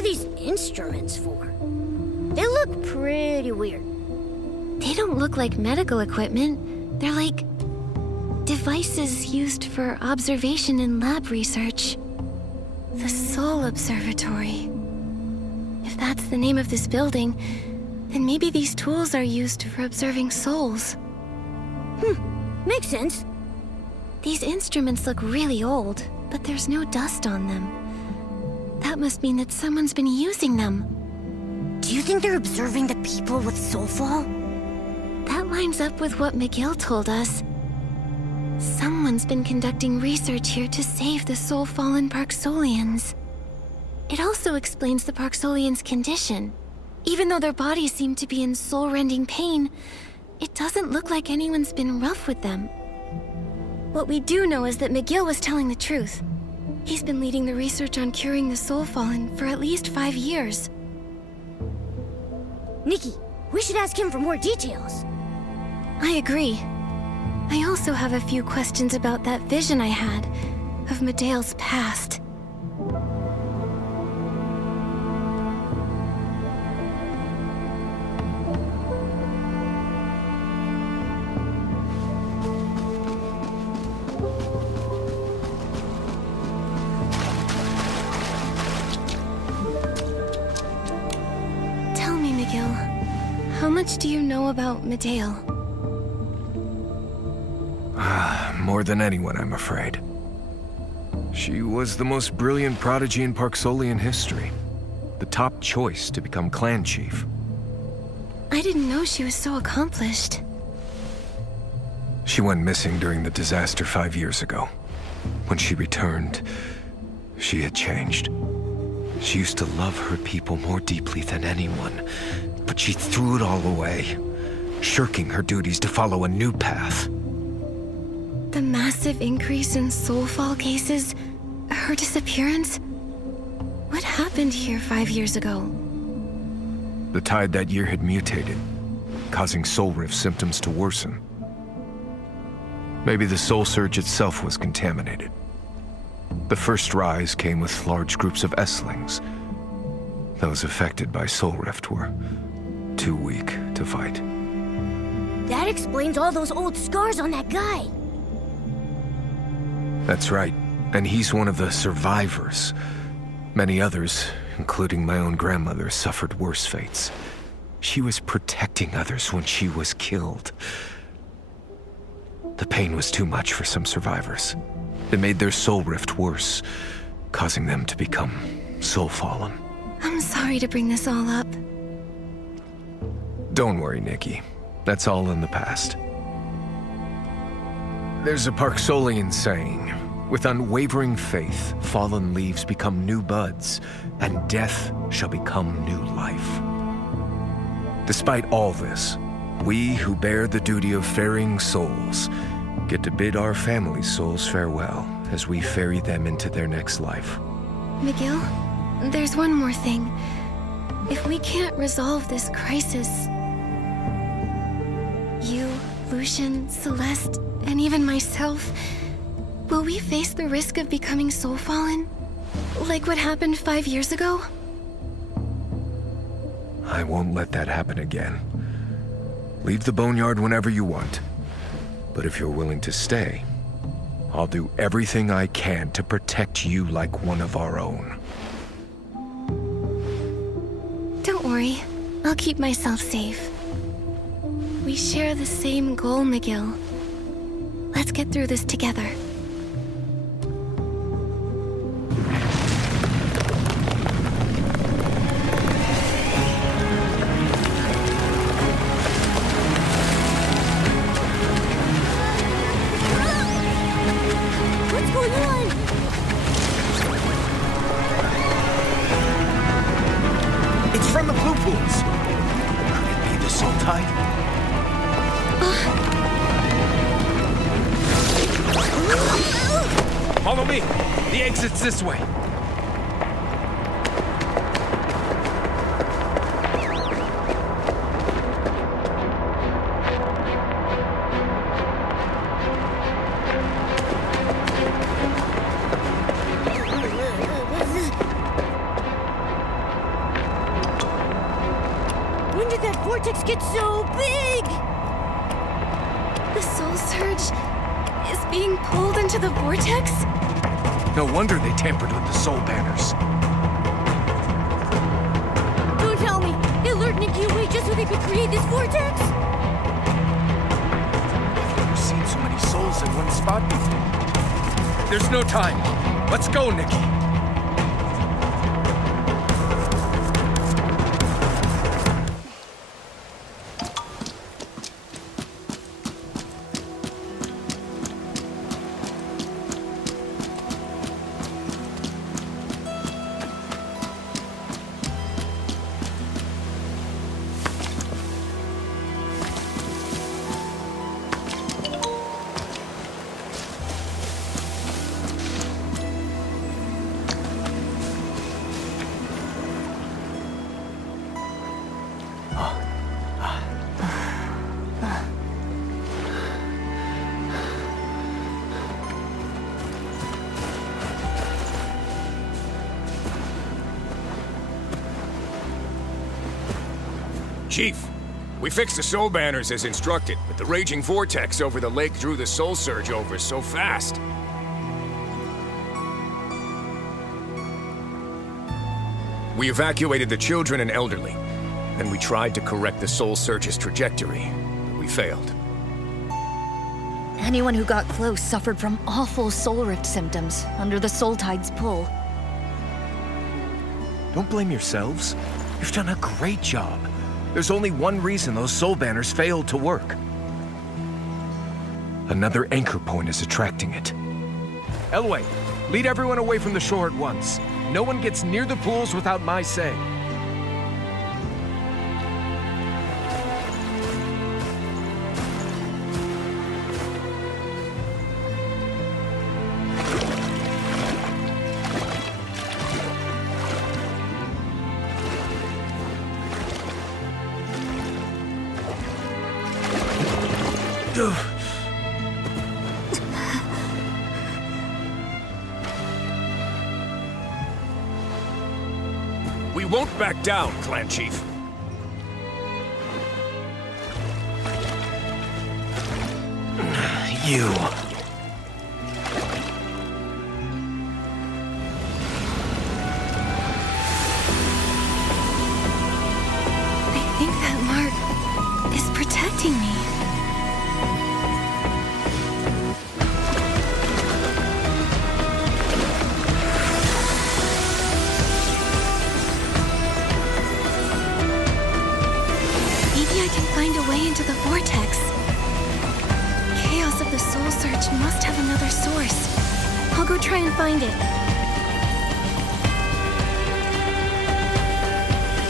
are these instruments for? They look pretty weird. They don't look like medical equipment. They're like devices used for observation and lab research. The Soul Observatory. If that's the name of this building, then maybe these tools are used for observing souls. Makes sense. These instruments look really old, but there's no dust on them. That must mean that someone's been using them. Do you think they're observing the people with Soulfall? That lines up with what Medael told us. Someone's been conducting research here to save the soul-fallen Parksolians. It also explains the Parksolians' condition. Even though their bodies seem to be in soul-rending pain, it doesn't look like anyone's been rough with them. What we do know is that Medael was telling the truth. He's been leading the research on curing the soul-fallen for at least 5 years. Nikki, we should ask him for more details. I agree. I also have a few questions about that vision I had of Medael's past. Tell me, Medael, how much do you know about Medael? More than anyone, I'm afraid. She was the most brilliant prodigy in Parksolian history. The top choice to become clan chief. I didn't know she was so accomplished. She went missing during the disaster 5 years ago. When she returned, she had changed. She used to love her people more deeply than anyone, but she threw it all away, shirking her duties to follow a new path. The massive increase in soulfall cases, her disappearance. What happened here 5 years ago? The tide that year had mutated, causing Soulrift symptoms to worsen. Maybe the soul surge itself was contaminated. The first rise came with large groups of Esslings. Those affected by Soulrift were too weak to fight. That explains all those old scars on that guy. That's right, and he's one of the survivors. Many others, including my own grandmother, suffered worse fates. She was protecting others when she was killed. The pain was too much for some survivors. It made their soul rift worse, causing them to become soul-fallen. I'm sorry to bring this all up. Don't worry, Nikki. That's all in the past. There's a Parksolian saying, with unwavering faith, fallen leaves become new buds, and death shall become new life. Despite all this, we who bear the duty of ferrying souls get to bid our family souls farewell as we ferry them into their next life. Medael, there's one more thing. If we can't resolve this crisis, you, Lucian, Celeste, and even myself, will we face the risk of becoming soul-fallen? Like what happened 5 years ago? I won't let that happen again. Leave the boneyard whenever you want. But if you're willing to stay, I'll do everything I can to protect you like one of our own. Don't worry, I'll keep myself safe. We share the same goal, Medael. Let's get through this together. What's going on? It's from the blue pools. Could it be the soul tide? Follow me! The exit's this way! it's so big! The soul surge is being pulled into the vortex? No wonder they tampered with the soul banners. Don't tell me! They lured Nikki away just so they could create this vortex? I've never seen so many souls in one spot before. There's no time. Let's go, Nikki. Chief, we fixed the soul banners as instructed, but the raging vortex over the lake drew the soul surge over so fast. We evacuated the children and elderly. Then we tried to correct the soul surge's trajectory, but we failed. Anyone who got close suffered from awful Soulrift symptoms under the soul tide's pull. Don't blame yourselves. You've done a great job. There's only one reason those soul banners failed to work. Another anchor point is attracting it. Elway, lead everyone away from the shore at once. No one gets near the pools without my say. We won't back down, Clan Chief. You. I think that mark is protecting me. Maybe I can find a way into the vortex. Chaos of the soul surge must have another source. I'll go try and find it.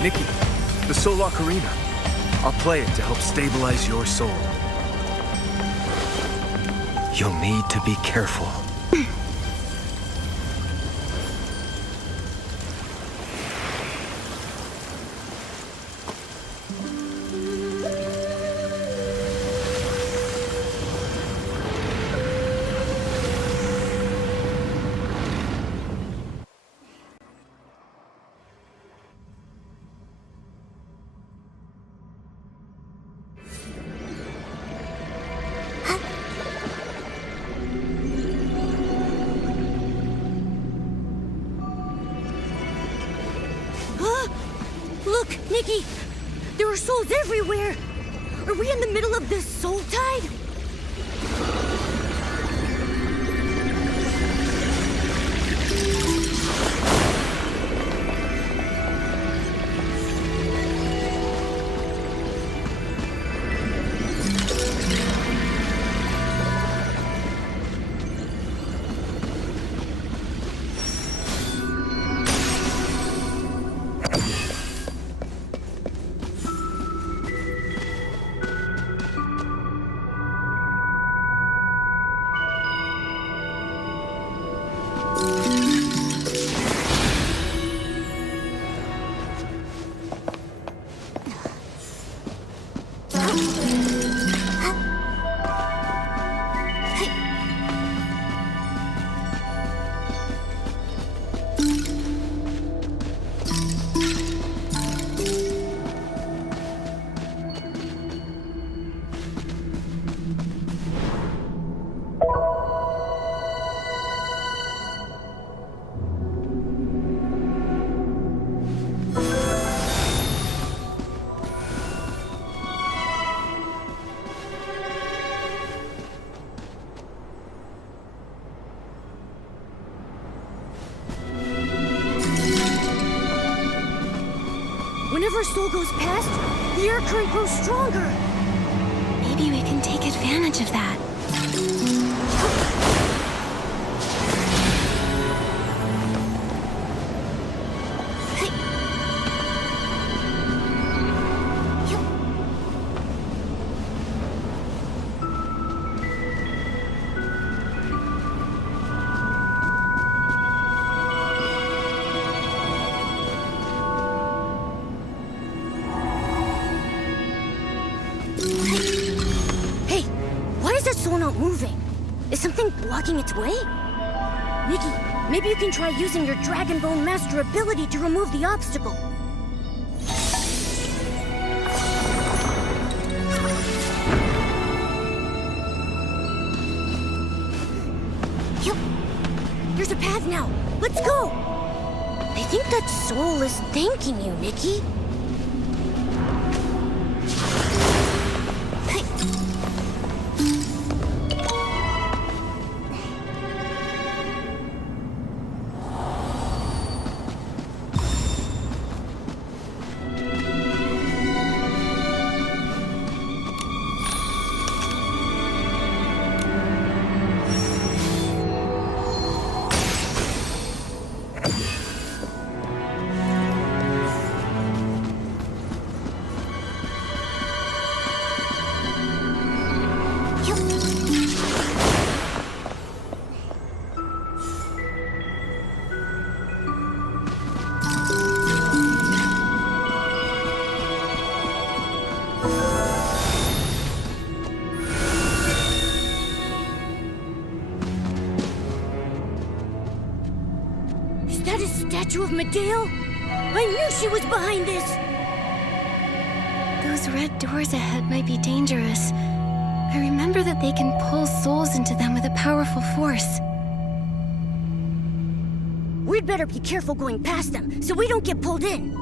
Nikki, the Soul Ocarina. I'll play it to help stabilize your soul. You'll need to be careful. Look, Nikki! There are souls everywhere! Are we in the middle of this soul tide? Whenever Soul goes past, the air current grows stronger. Maybe we can take advantage of that. Hey, why is that soul not moving? Is something blocking its way? Nikki, maybe you can try using your Dragon Bone Master ability to remove the obstacle. Yup. There's a path now. Let's go! I think that soul is thanking you, Nikki. Is that a statue of Medael? I knew she was behind this! Those red doors ahead might be dangerous. I remember that they can pull souls into them with a powerful force. We'd better be careful going past them, so we don't get pulled in.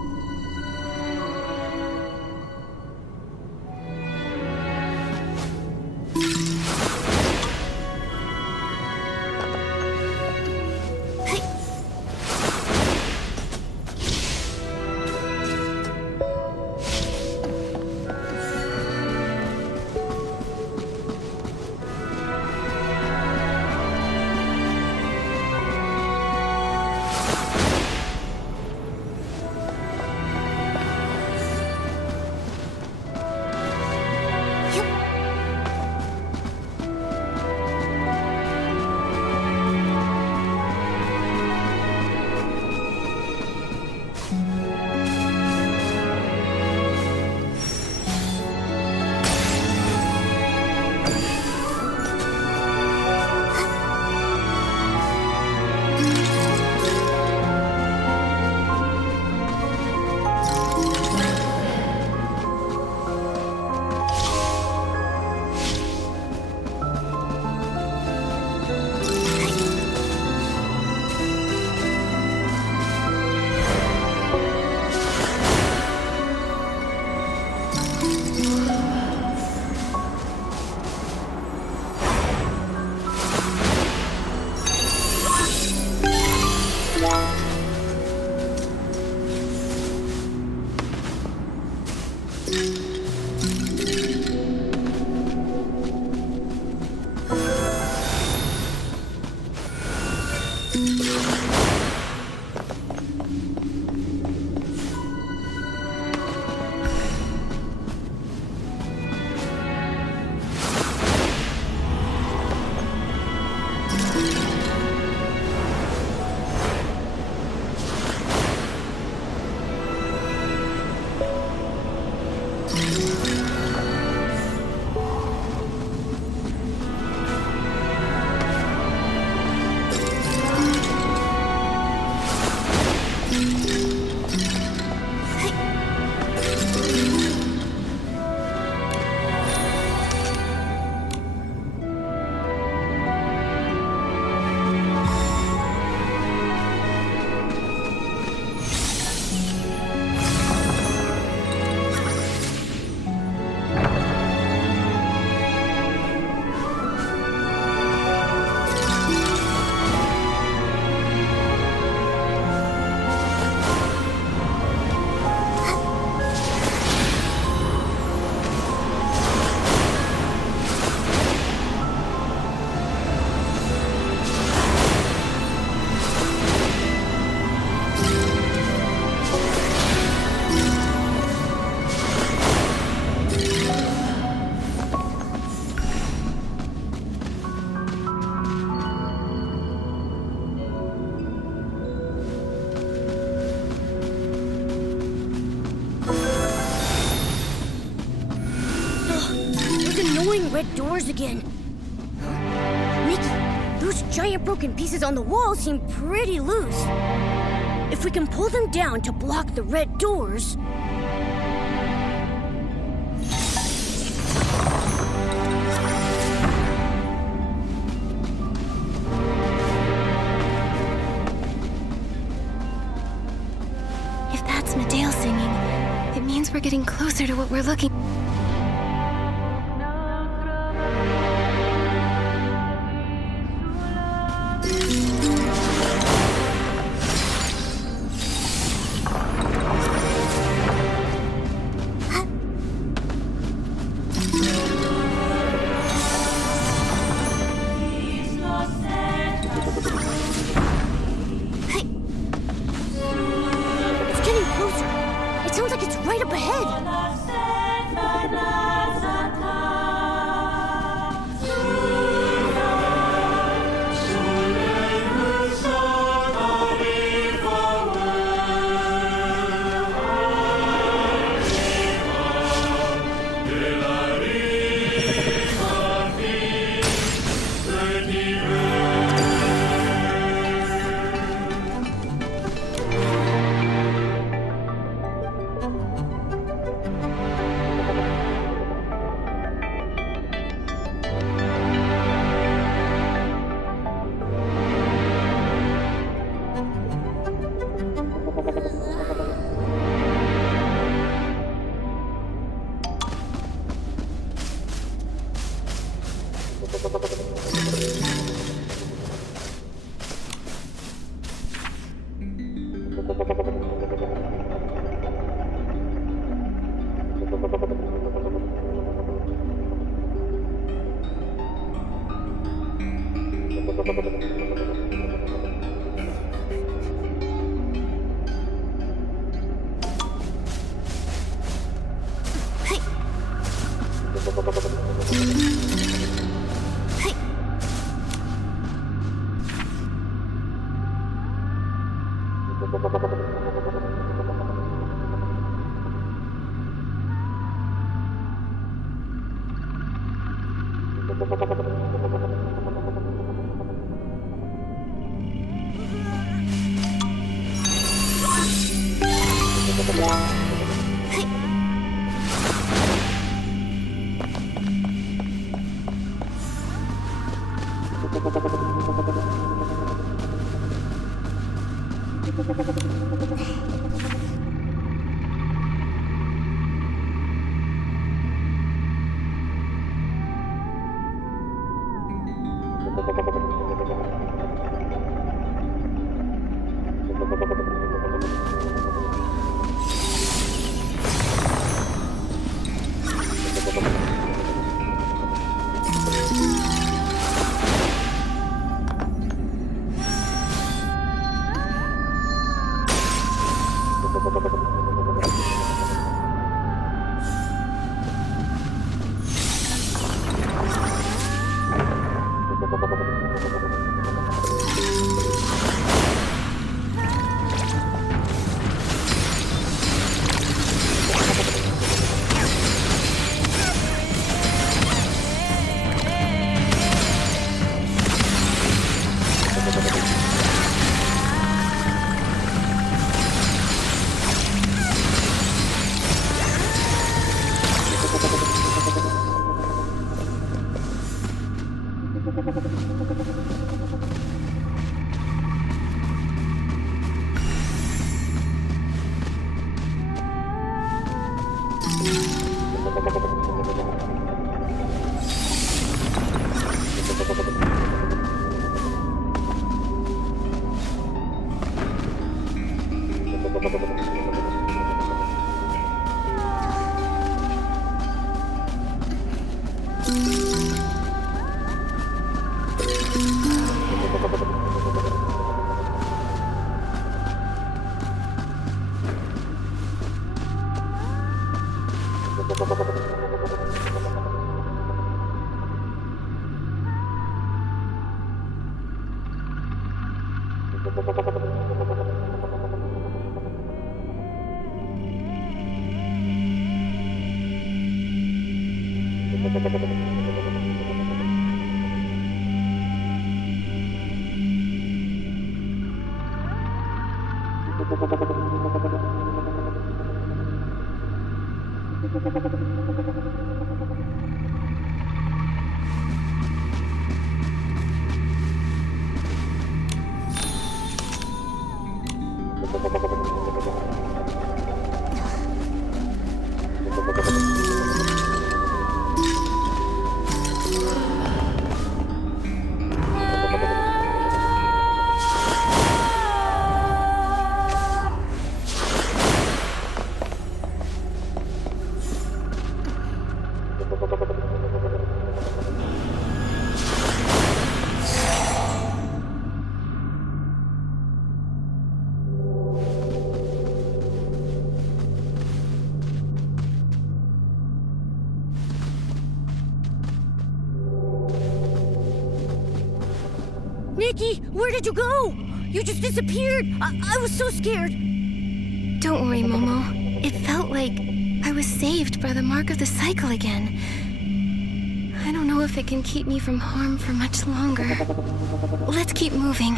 red doors again. Huh? Nikki, those giant broken pieces on the wall seem pretty loose. If we can pull them down to block the red doors... If that's Medael singing, it means we're getting closer to what we're looking. It's getting closer. It sounds like it's right up ahead. Nikki, where did you go? You just disappeared. I was so scared. Don't worry, Momo. It felt like I was saved by the mark of the cycle again. I don't know if it can keep me from harm for much longer. Let's keep moving.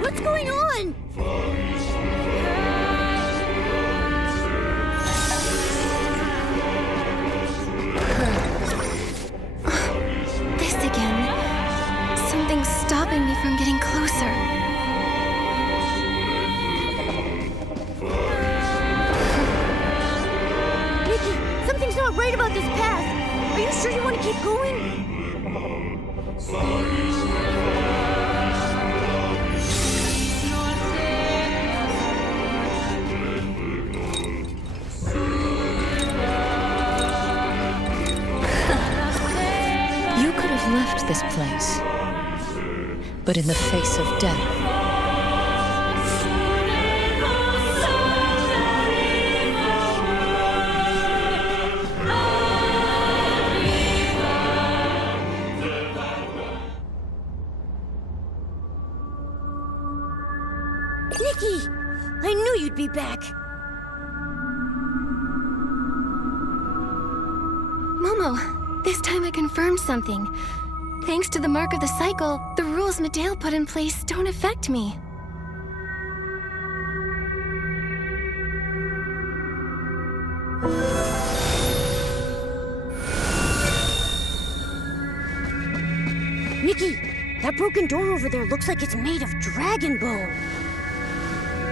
What's going on? This again. Something's stopping me from getting closer. Nikki, something's not right about this path. Are you sure you want to keep going? You could have left this place, but in the face of death, Nikki, I knew you'd be back. Momo, this time I confirmed something. Thanks to the mark of the cycle, the rules Medael put in place don't affect me. Nikki, that broken door over there looks like it's made of dragon bone.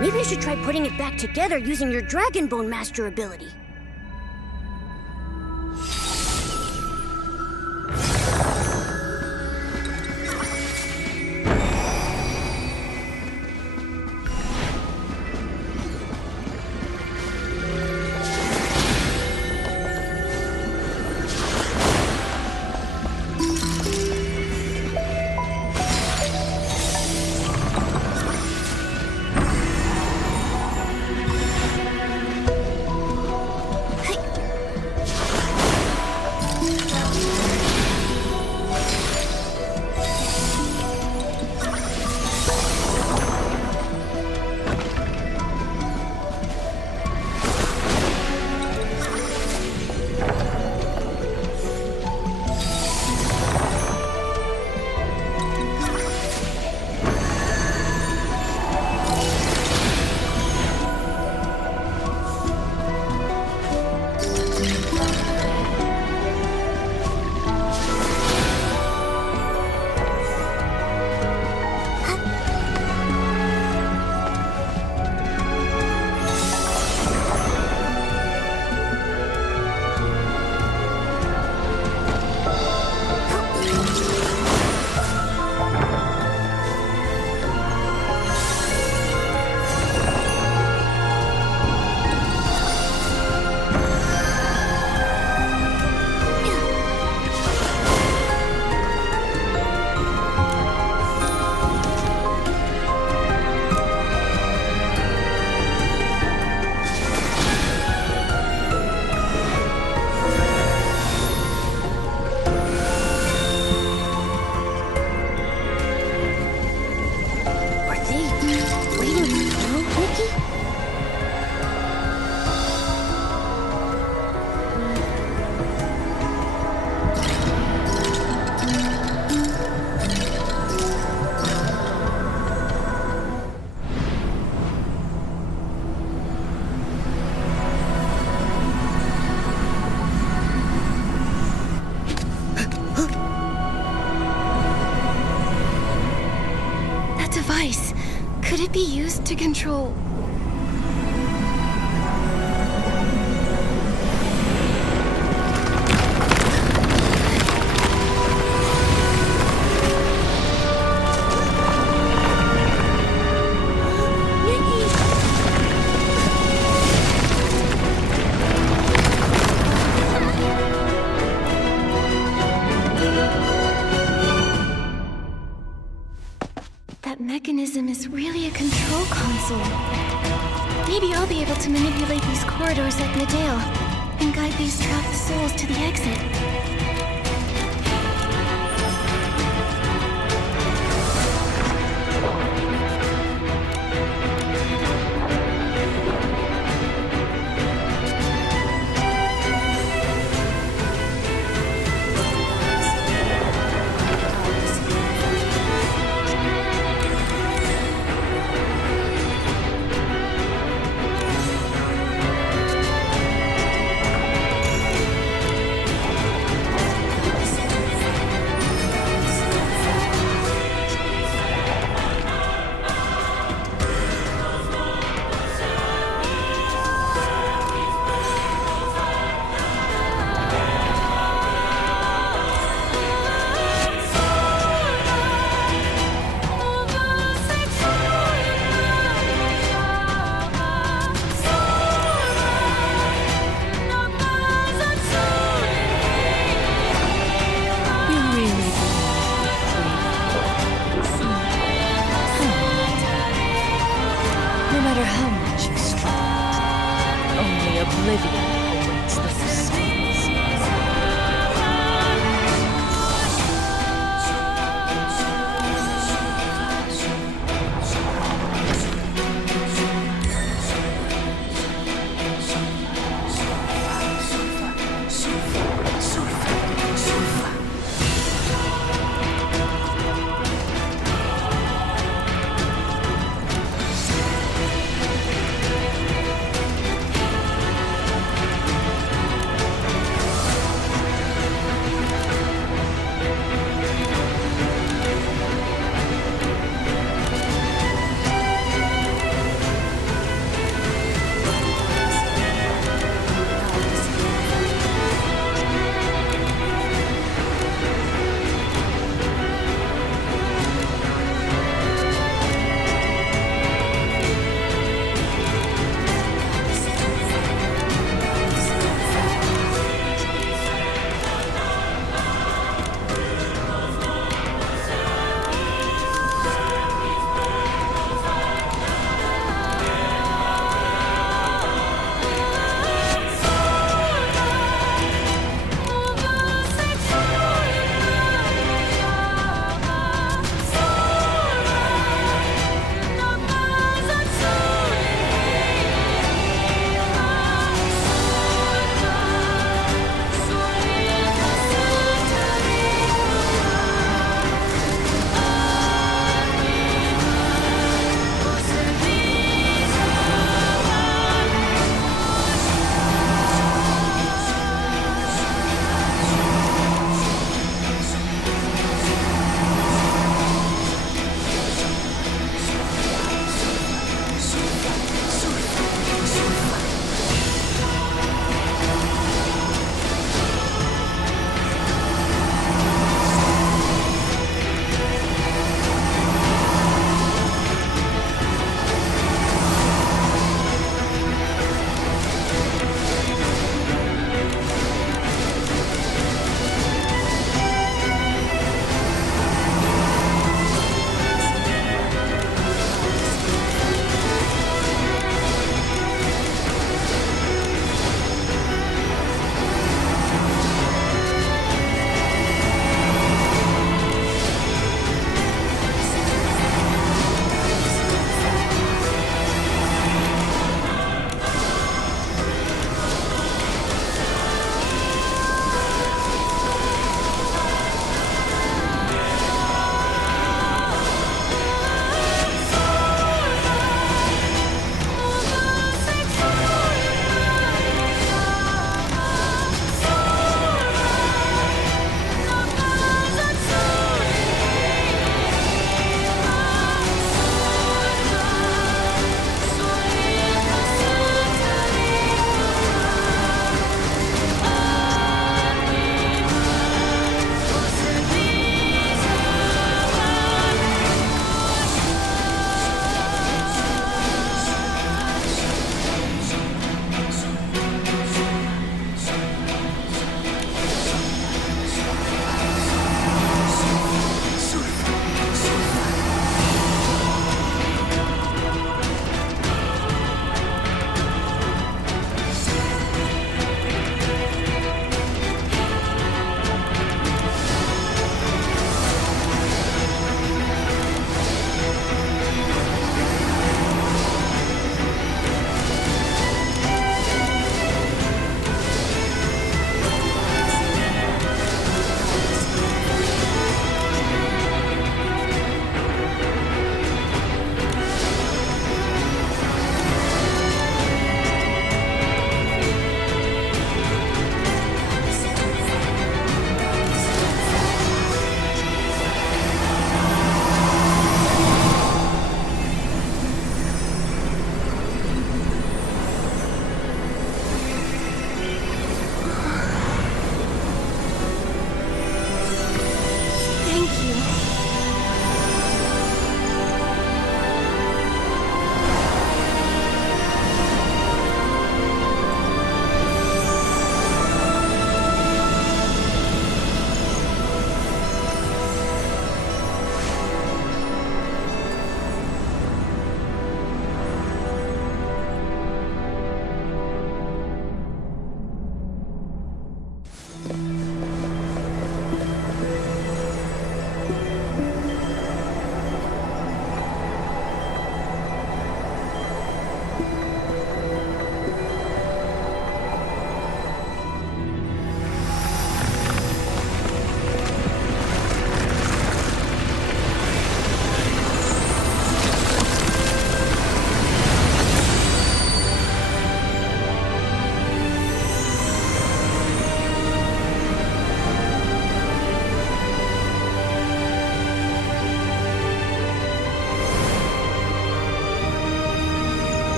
Maybe you should try putting it back together using your dragon bone master ability. Could it be used to control... That mechanism is really a control console. Maybe I'll be able to manipulate these corridors like Medael and guide these trapped souls to the exit.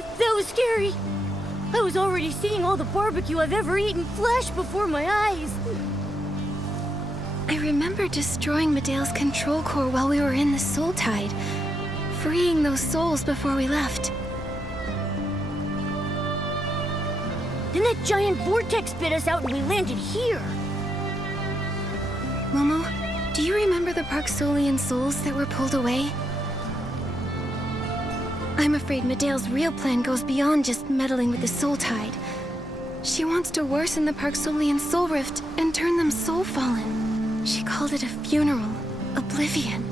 That was scary. I was already seeing all the barbecue I've ever eaten flash before my eyes. I remember destroying Medael's control core while we were in the Soul Tide, freeing those souls before we left. Then that giant vortex bit us out and we landed here. Momo, do you remember the Parksolian souls that were pulled away? I'm afraid Medael's real plan goes beyond just meddling with the Soul Tide. She wants to worsen the Parksolian Soulrift and turn them soul-fallen. She called it a funeral, oblivion.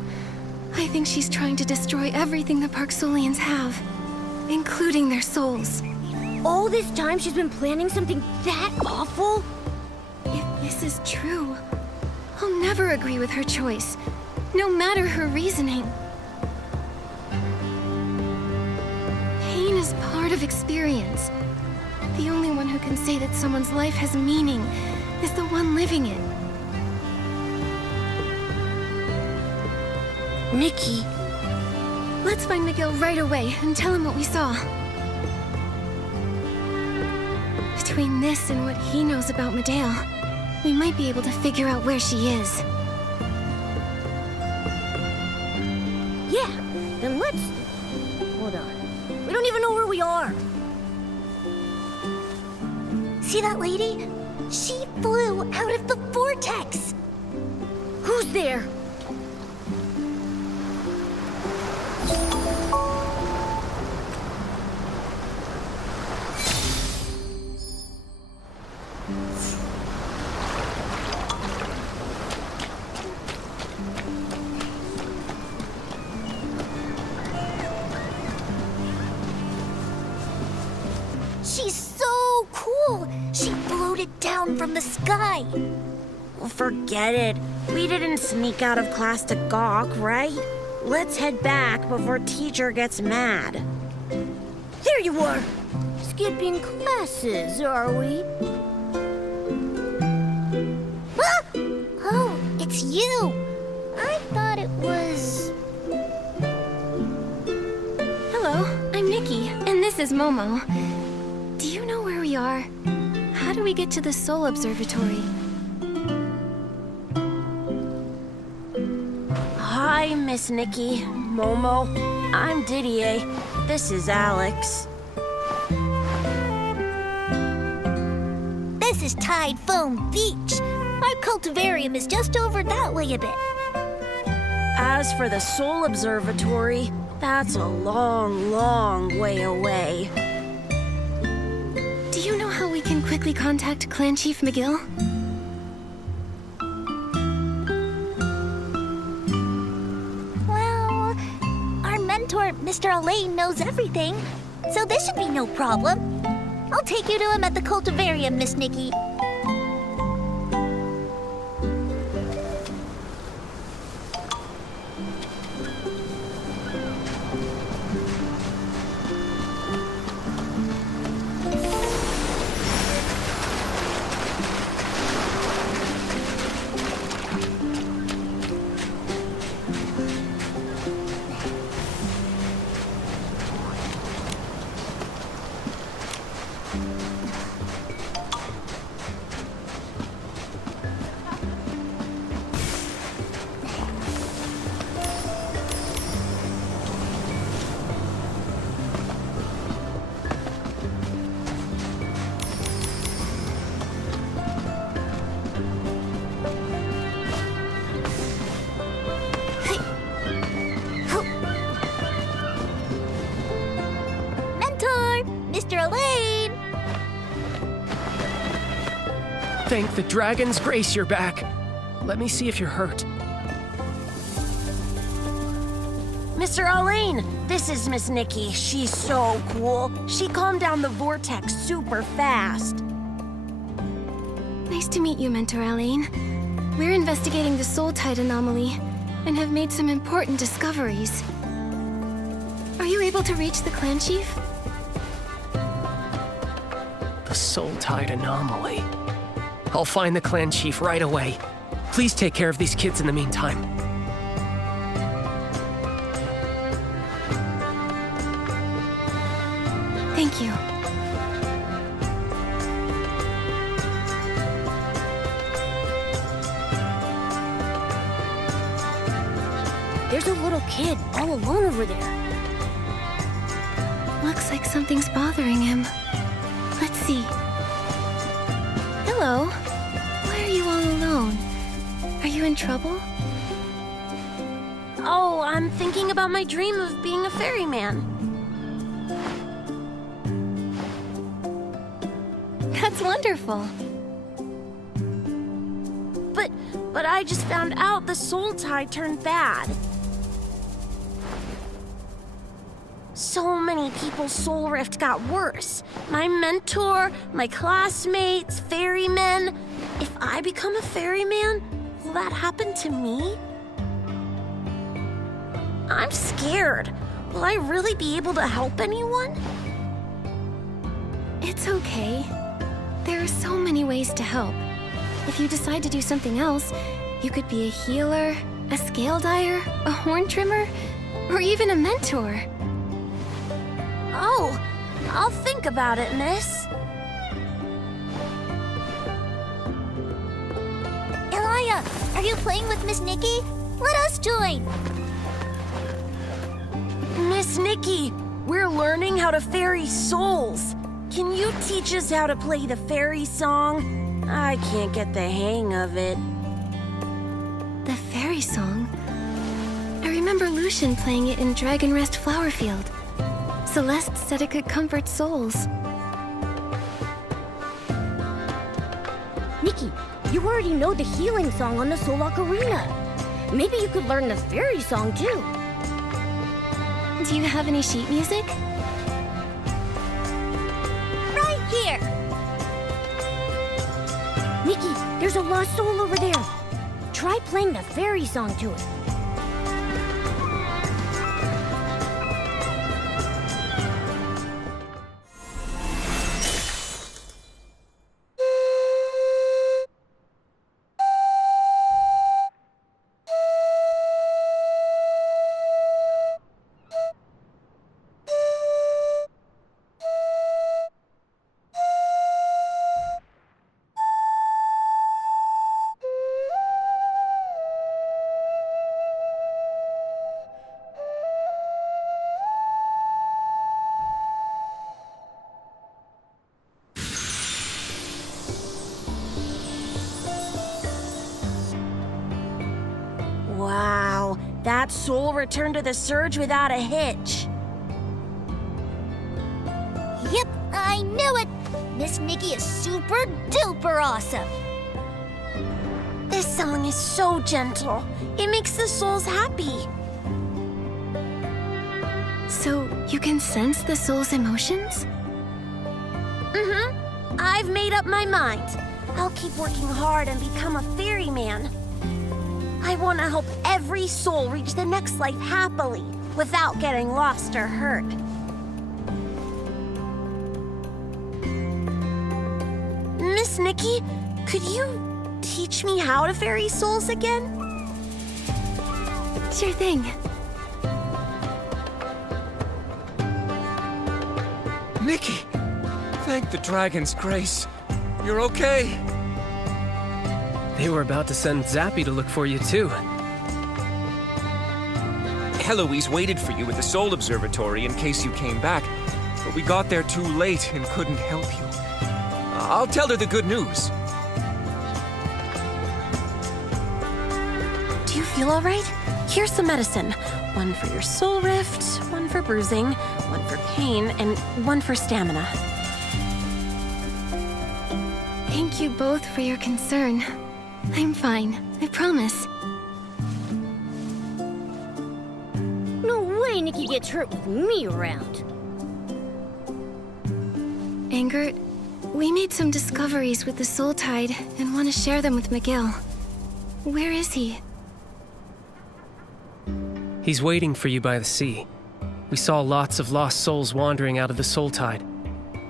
I think she's trying to destroy everything the Parksolians have, including their souls. All this time she's been planning something that awful? If this is true, I'll never agree with her choice, no matter her reasoning. Pain is part of experience. The only one who can say that someone's life has meaning is the one living it. Nikki. Let's find Miguel right away and tell him what we saw. Between this and what he knows about Medael, we might be able to figure out where she is. Yeah, then let's... Hold on. We don't even know where we are. See that lady? She flew out of the vortex! Who's there? She's so cool! She floated down from the sky! Well, forget it. We didn't sneak out of class to gawk, right? Let's head back before teacher gets mad. There you are! Skipping classes, are we? Ah! Oh, it's you! I thought it was... Hello, I'm Nikki, and this is Momo. Do you know where we are? How do we get to the Soul Observatory? Hi, Miss Nikki. Momo. I'm Didier. This is Alex. This is Tide Foam Beach. Our cultivarium is just over that way a bit. As for the Soul Observatory, that's a long, long way away. Do you know how we can quickly contact Clan Chief McGill? Well, our mentor, Mr. Elaine, knows everything, so this should be no problem. I'll take you to him at the cultivarium, Miss Nikki. Mentor, Mr. Elaine! Thank the dragon's grace you're back. Let me see if you're hurt. Mr. Elaine, this is Miss Nikki. She's so cool. She calmed down the vortex super fast. Nice to meet you, Mentor Elaine. We're investigating the Soul Tide anomaly and have made some important discoveries. Are you able to reach the Clan Chief? The Soul Tide anomaly. I'll find the clan chief right away. Please take care of these kids in the meantime. Thank you. There's a little kid all alone over there. Looks like something's bothering him. Let's see. Hello. Why are you all alone? Are you in trouble? Oh, I'm thinking about my dream of being a ferryman. That's wonderful. But I just found out the soul tide turned bad. So many people's Soulrift got worse. My mentor, my classmates, ferrymen. If I become a ferryman, will that happen to me? I'm scared. Will I really be able to help anyone? It's okay. There are so many ways to help. If you decide to do something else, you could be a healer, a scale dyer, a horn trimmer, or even a mentor. Oh, I'll think about it, miss. Elia, are you playing with Miss Nikki? Let us join. Miss Nikki, we're learning how to ferry souls. Can you teach us how to play the fairy song? I can't get the hang of it. The fairy song? I remember Lucian playing it in Dragon Rest Flowerfield. Celeste said it could comfort souls. Nikki, you already know the healing song on the Soul Ocarina. Maybe you could learn the fairy song too. Do you have any sheet music? Right here. Nikki, there's a lost soul over there. Try playing the fairy song to it. Wow, that soul returned to the surge without a hitch. Yep, I knew it. Miss Nikki is super duper awesome. This song is so gentle. It makes the souls happy. So you can sense the soul's emotions? Mm-hmm. I've made up my mind. I'll keep working hard and become a ferryman. I want to help every soul reach the next life happily, without getting lost or hurt. Miss Nikki, could you teach me how to ferry souls again? Sure thing. Nikki! Thank the dragon's grace. You're okay. They were about to send Zappy to look for you, too. Heloise waited for you at the Soul Observatory in case you came back, but we got there too late and couldn't help you. I'll tell her the good news. Do you feel all right? Here's some medicine. One for your soul rift, one for bruising, one for pain, and one for stamina. Thank you both for your concern. I'm fine, I promise. No way Nikki gets hurt with me around. Angert, we made some discoveries with the Soul Tide and want to share them with Medael. Where is he? He's waiting for you by the sea. We saw lots of lost souls wandering out of the Soul Tide.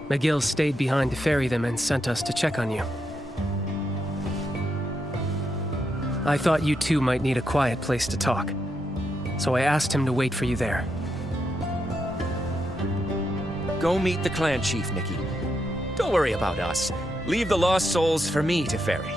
Medael stayed behind to ferry them and sent us to check on you. I thought you two might need a quiet place to talk, so I asked him to wait for you there. Go meet the clan chief, Nikki. Don't worry about us. Leave the lost souls for me to ferry.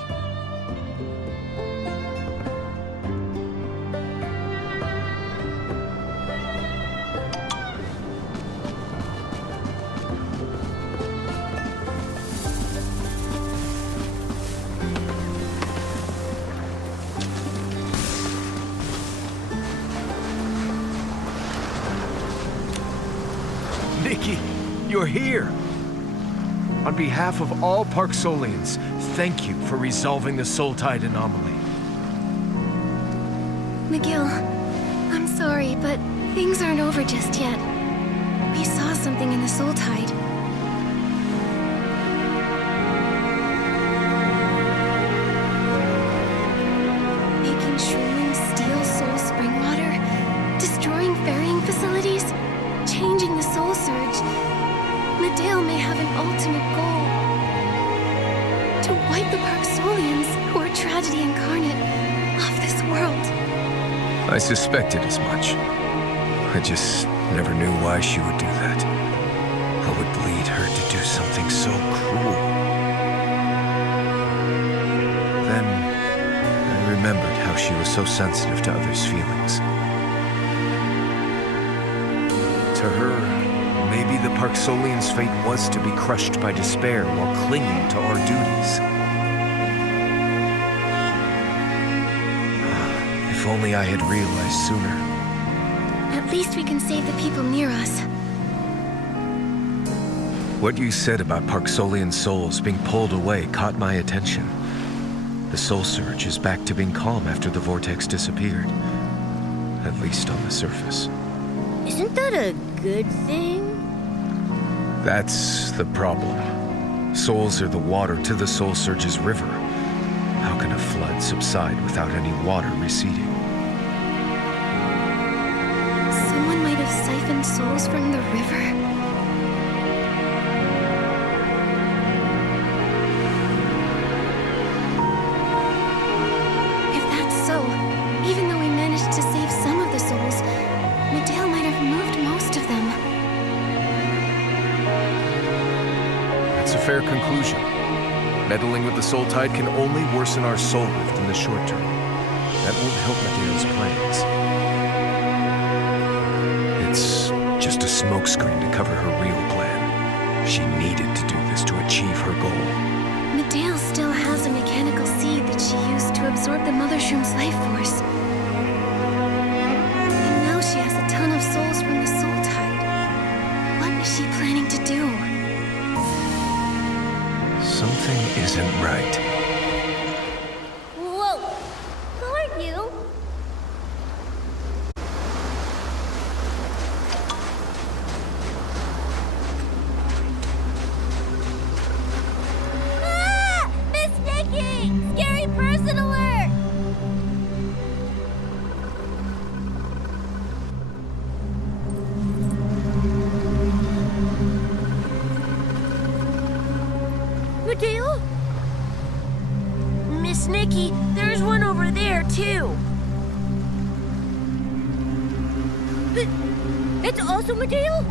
Nikki, you're here! On behalf of all Parksolians, thank you for resolving the Soul Tide anomaly. Medael, I'm sorry, but things aren't over just yet. We saw something in the Soul Tide. Making shriveling steel soul spring water, destroying ferrying facilities, changing the soul surge. Medael may have an ultimate goal. To wipe the Parksolians, who are tragedy incarnate, off this world. I suspected as much. I just never knew why she would do that. What would lead her to do something so cruel? Then, I remembered how she was so sensitive to others' feelings. To her, maybe the Parksolians' fate was to be crushed by despair while clinging to our duties. If only I had realized sooner. At least we can save the people near us. What you said about Parksolian souls being pulled away caught my attention. The soul surge is back to being calm after the vortex disappeared. At least on the surface. Isn't that a good thing? That's the problem. Souls are the water to the soul surge's river. How can a flood subside without any water receding? Someone might have siphoned souls from the river. If that's so, even though we managed to save some of the souls, Medael might have moved most of them. That's a fair conclusion. Meddling with the Soul Tide can only worsen our Soulrift in the short term. That won't help Medael's plans. It's just a smokescreen to cover her real plan. She needed to do this to achieve her goal. Medael still has a mechanical seed that she used to absorb the Mother Shroom's life force. And now she has a ton of souls from the Soul Tide. What is she planning to do? Something isn't right. Whoa! Who are you? Ah! Miss Nikki! Scary person alert! Medael? Miss Nikki, there's one over there, too. It's also Medael?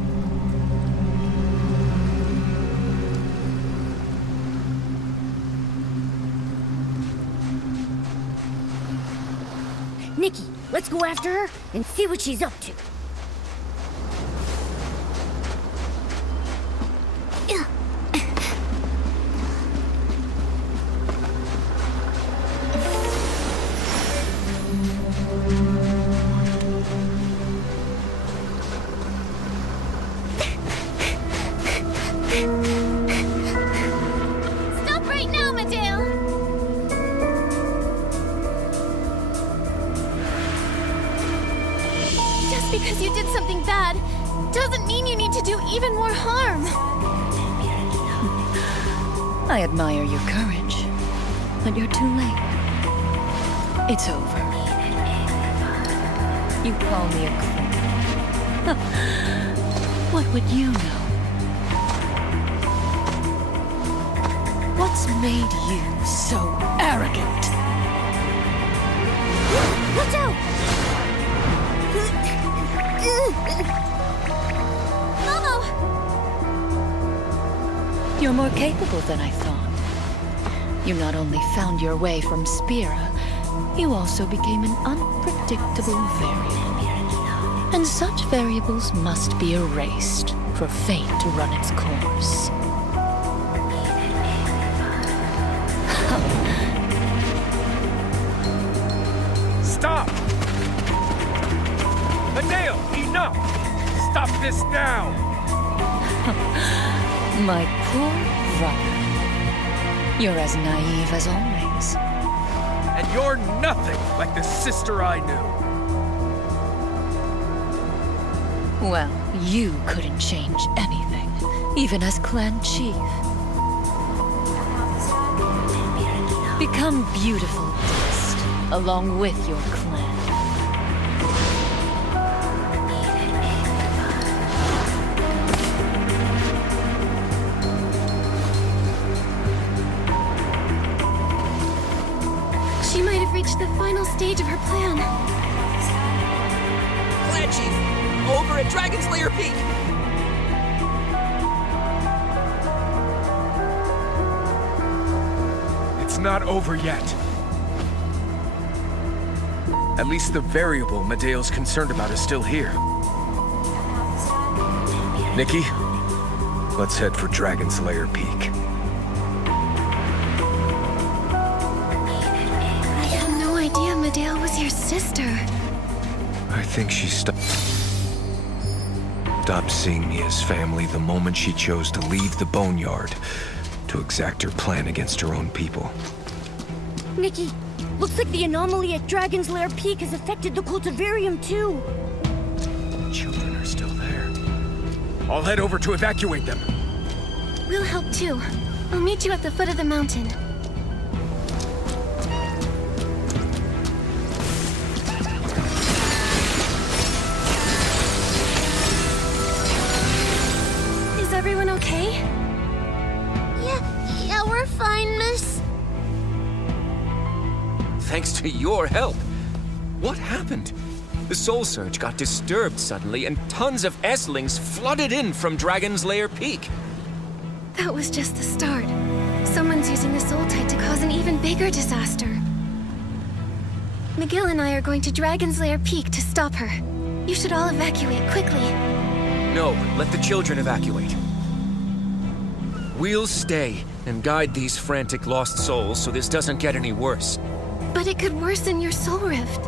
Nikki, let's go after her and see what she's up to. Stop right now, Medael! Just because you did something bad doesn't mean you need to do even more harm. I admire your courage, but you're too late. It's over. You call me a queen. What would you know? What's made you so arrogant? Watch out! Momo! more capable than I thought. You not only found your way from Spira, you also became an unpredictable variable. And such variables must be erased for fate to run its course. Stop! Medael, enough! Stop this now! My poor brother. You're as naive as always. And you're nothing like the sister I knew. Well, you couldn't change anything, even as clan chief. Become beautiful dust, along with your clan. She might have reached the final stage of her plan. Clan Chief, over at Dragon's Lair Peak. It's not over yet. At least the variable Medael's concerned about is still here. Nikki, let's head for Dragon's Lair Peak. I had no idea Medael was your sister. I think she stopped seeing me as family the moment she chose to leave the boneyard to exact her plan against her own people. Nikki, looks like the anomaly at Dragon's Lair Peak has affected the cultivarium too. Children are still there. I'll head over to evacuate them. We'll help too. I'll meet you at the foot of the mountain. Is everyone okay? Yeah, we're fine, miss. Thanks to your help. What happened? The soul surge got disturbed suddenly, and tons of S-lings flooded in from Dragon's Lair Peak. That was just the start. Someone's using the soul tide to cause an even bigger disaster. McGill and I are going to Dragon's Lair Peak to stop her. You should all evacuate quickly. No, let the children evacuate. We'll stay and guide these frantic lost souls so this doesn't get any worse. But it could worsen your Soulrift.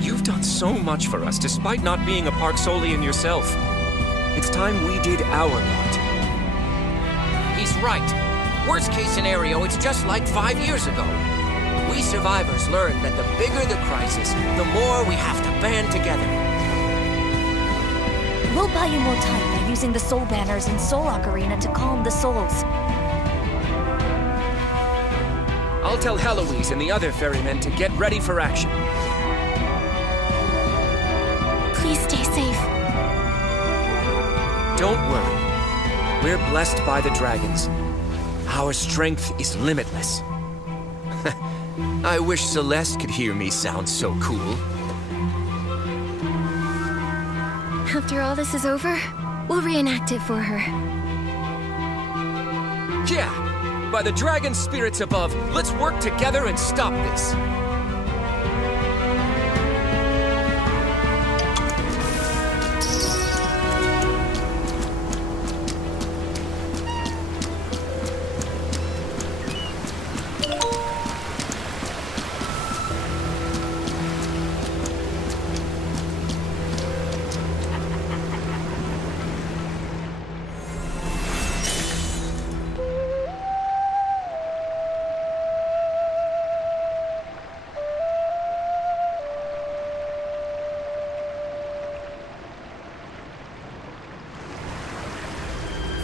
You've done so much for us despite not being a Parksolian yourself. It's time we did our part. He's right. Worst case scenario, it's just like 5 years ago. We survivors learned that the bigger the crisis, the more we have to band together. We'll buy you more time by using the soul banners in Soul Arena to calm the souls. I'll tell Heloise and the other ferrymen to get ready for action. Please stay safe. Don't worry. We're blessed by the dragons. Our strength is limitless. I wish Celeste could hear me sound so cool. After all this is over, we'll reenact it for her. Yeah! By the dragon spirits above, let's work together and stop this.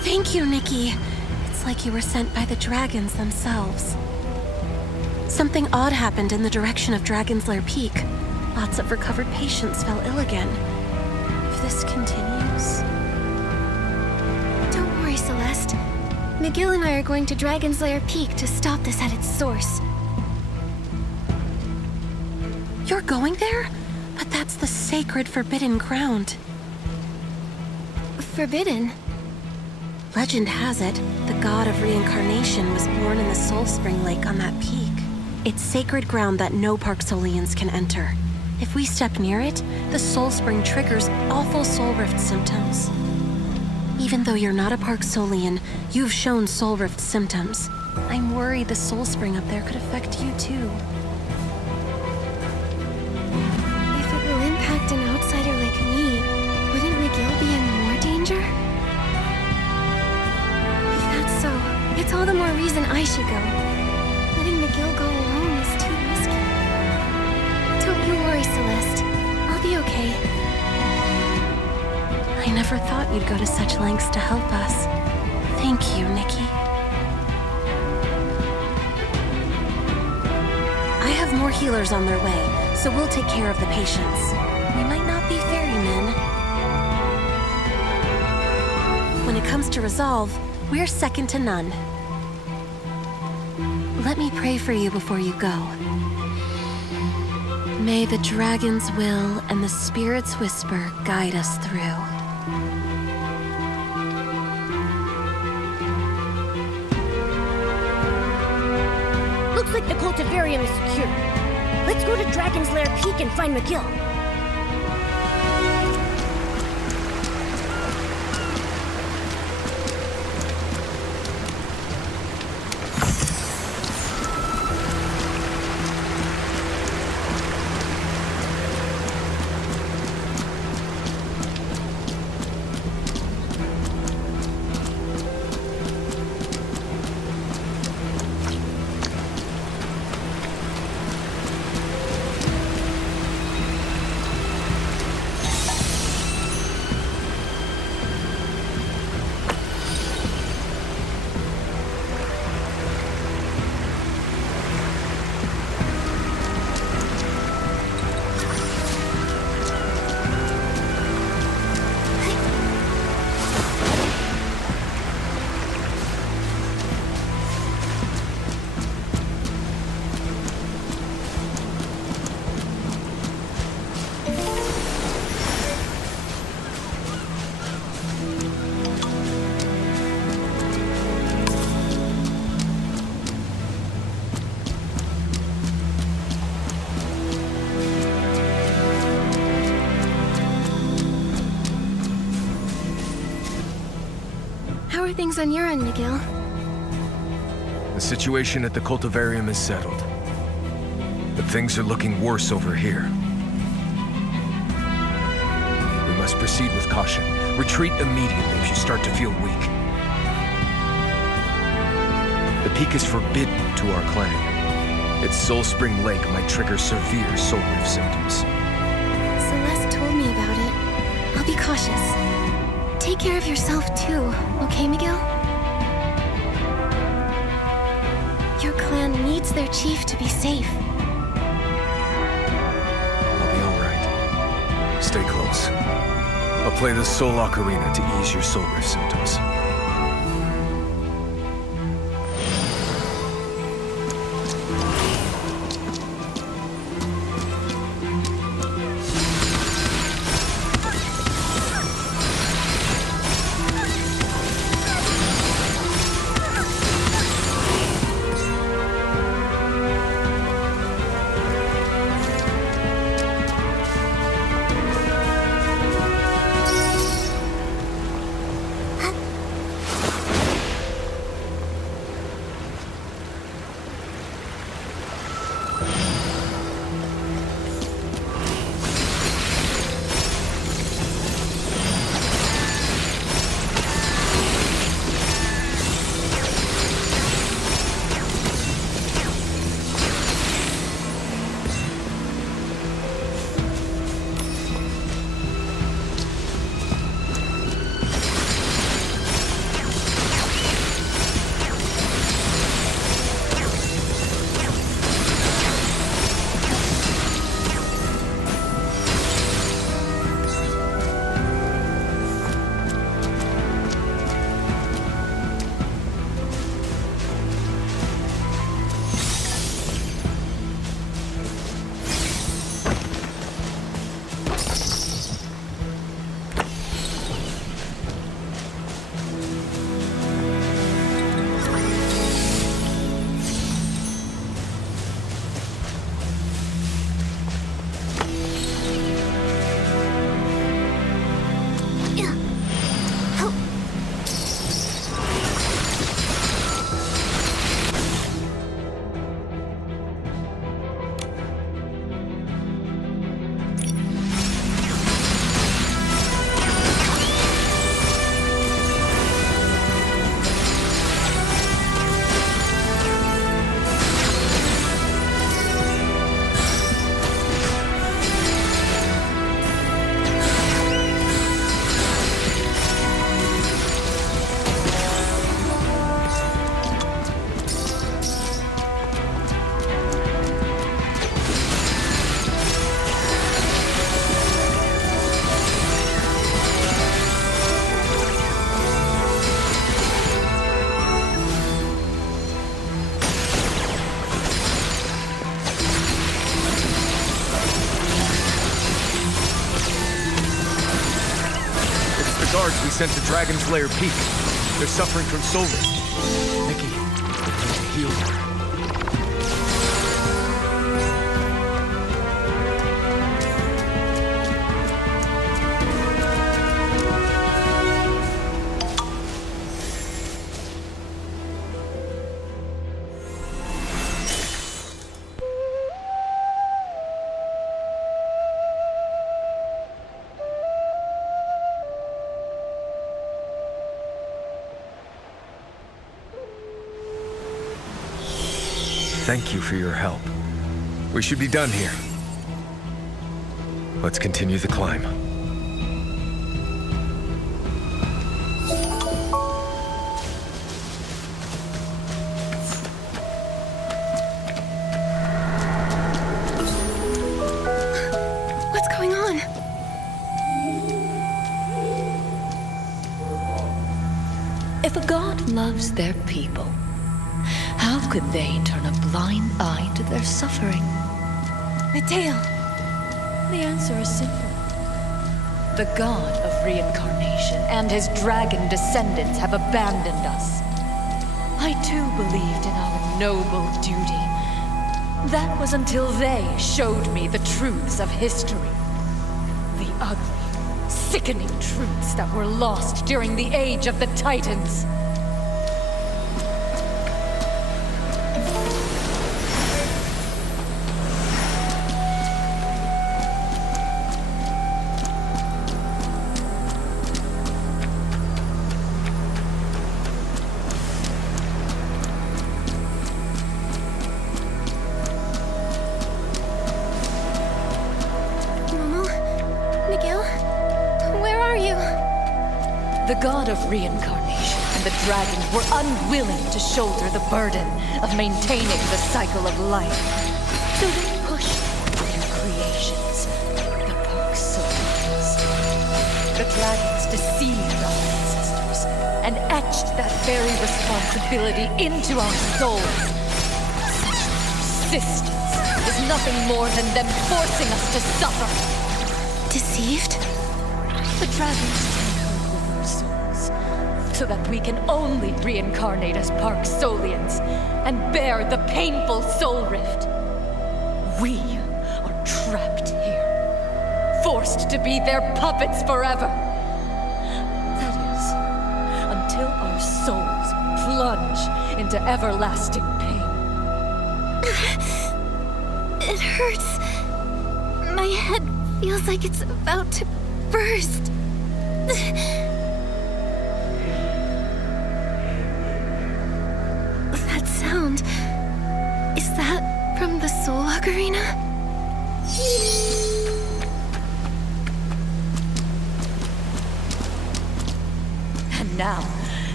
Thank you, Nikki. It's like you were sent by the dragons themselves. Something odd happened in the direction of Dragon's Lair Peak. Lots of recovered patients fell ill again. If this continues... Don't worry, Celeste. McGill and I are going to Dragon's Lair Peak to stop this at its source. You're going there? But that's the sacred, forbidden ground. Forbidden? Legend has it, the god of reincarnation was born in the Soul Spring Lake on that peak. It's sacred ground that no Parksolians can enter. If we step near it, the Soul Spring triggers awful Soulrift symptoms. Even though you're not a Parksolian, you've shown Soulrift symptoms. I'm worried the Soul Spring up there could affect you too. If it will impact an outsider like me, wouldn't Medael be in more danger? If that's so, it's all the more reason I should go. Letting Medael go alone is too risky. Don't you worry, Celeste. I'll be okay. I never thought you'd go to such lengths to help us. Thank you, Nikki. I have more healers on their way, so we'll take care of the patients. We might not be ferrymen. When it comes to resolve, we're second to none. Let me pray for you before you go. May the dragon's will and the spirit's whisper guide us through. Looks like the cultivarium is secure. Let's go to Dragon's Lair Peak and find Medael. How are things on your end, Medael? The situation at the cultivarium is settled. But things are looking worse over here. We must proceed with caution. Retreat immediately if you start to feel weak. The peak is forbidden to our clan. Its Soul Spring Lake might trigger severe Soulrift symptoms. Celeste told me about it. I'll be cautious. Take care of yourself too, okay, Medael? Your clan needs their chief to be safe. I'll be all right. Stay close. I'll play the Soul Ocarina to ease your Soulrift symptoms. guards we sent to Dragon's Lair Peak. They're suffering from Soulrift. Nikki, heal her. Thank you for your help. We should be done here. Let's continue the climb. What's going on? If a god loves their people, how could they turn a blind eye to their suffering? Medael! The answer is simple. The god of reincarnation and his dragon descendants have abandoned us. I too believed in our noble duty. That was until they showed me the truths of history. The ugly, sickening truths that were lost during the Age of the Titans. The god of reincarnation and the dragons were unwilling to shoulder the burden of maintaining the cycle of life. So they pushed their creations, the Parksolians. The dragons deceived our ancestors and etched that very responsibility into our souls. Such persistence is nothing more than them forcing us to suffer. Deceived? The dragons so that we can only reincarnate as Parksolians and bear the painful Soulrift. We are trapped here, forced to be their puppets forever. That is, until our souls plunge into everlasting pain. It hurts. My head feels like it's about to burst. That sound... is that from the Soul Ocarina? And now,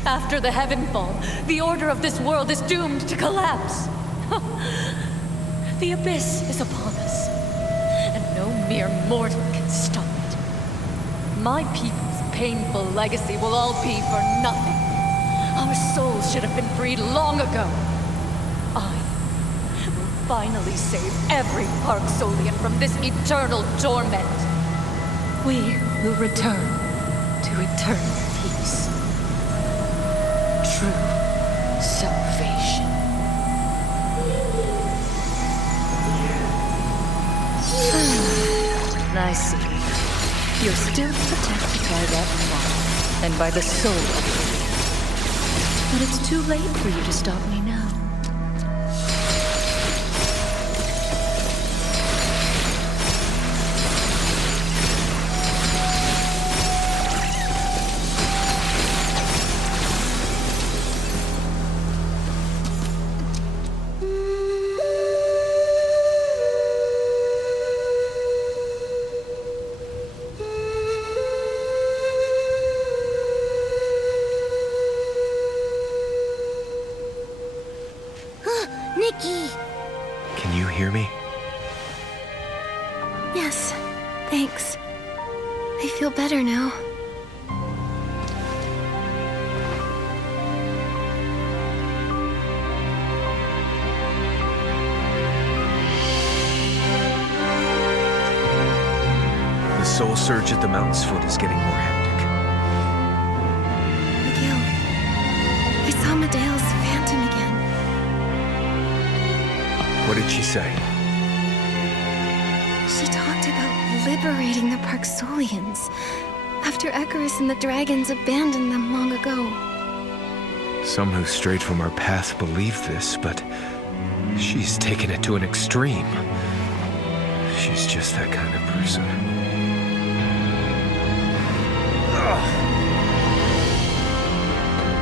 after the Heavenfall, the order of this world is doomed to collapse. The abyss is upon us, and no mere mortal can stop it. My people's painful legacy will all be for nothing. Our souls should have been freed long ago. I will finally save every Parksolian from this eternal torment. We will return to eternal peace. True salvation. I see. You're still protected by that moth and by the soul of the but it's too late for you to stop me now. Nikki! Can you hear me? Yes, thanks. I feel better now. The soul surge at the mountain's foot is getting more hectic. did she say? She talked about liberating the Parksolians after Icarus and the dragons abandoned them long ago. Some who strayed from our path believe this, but she's taken it to an extreme. She's just that kind of person.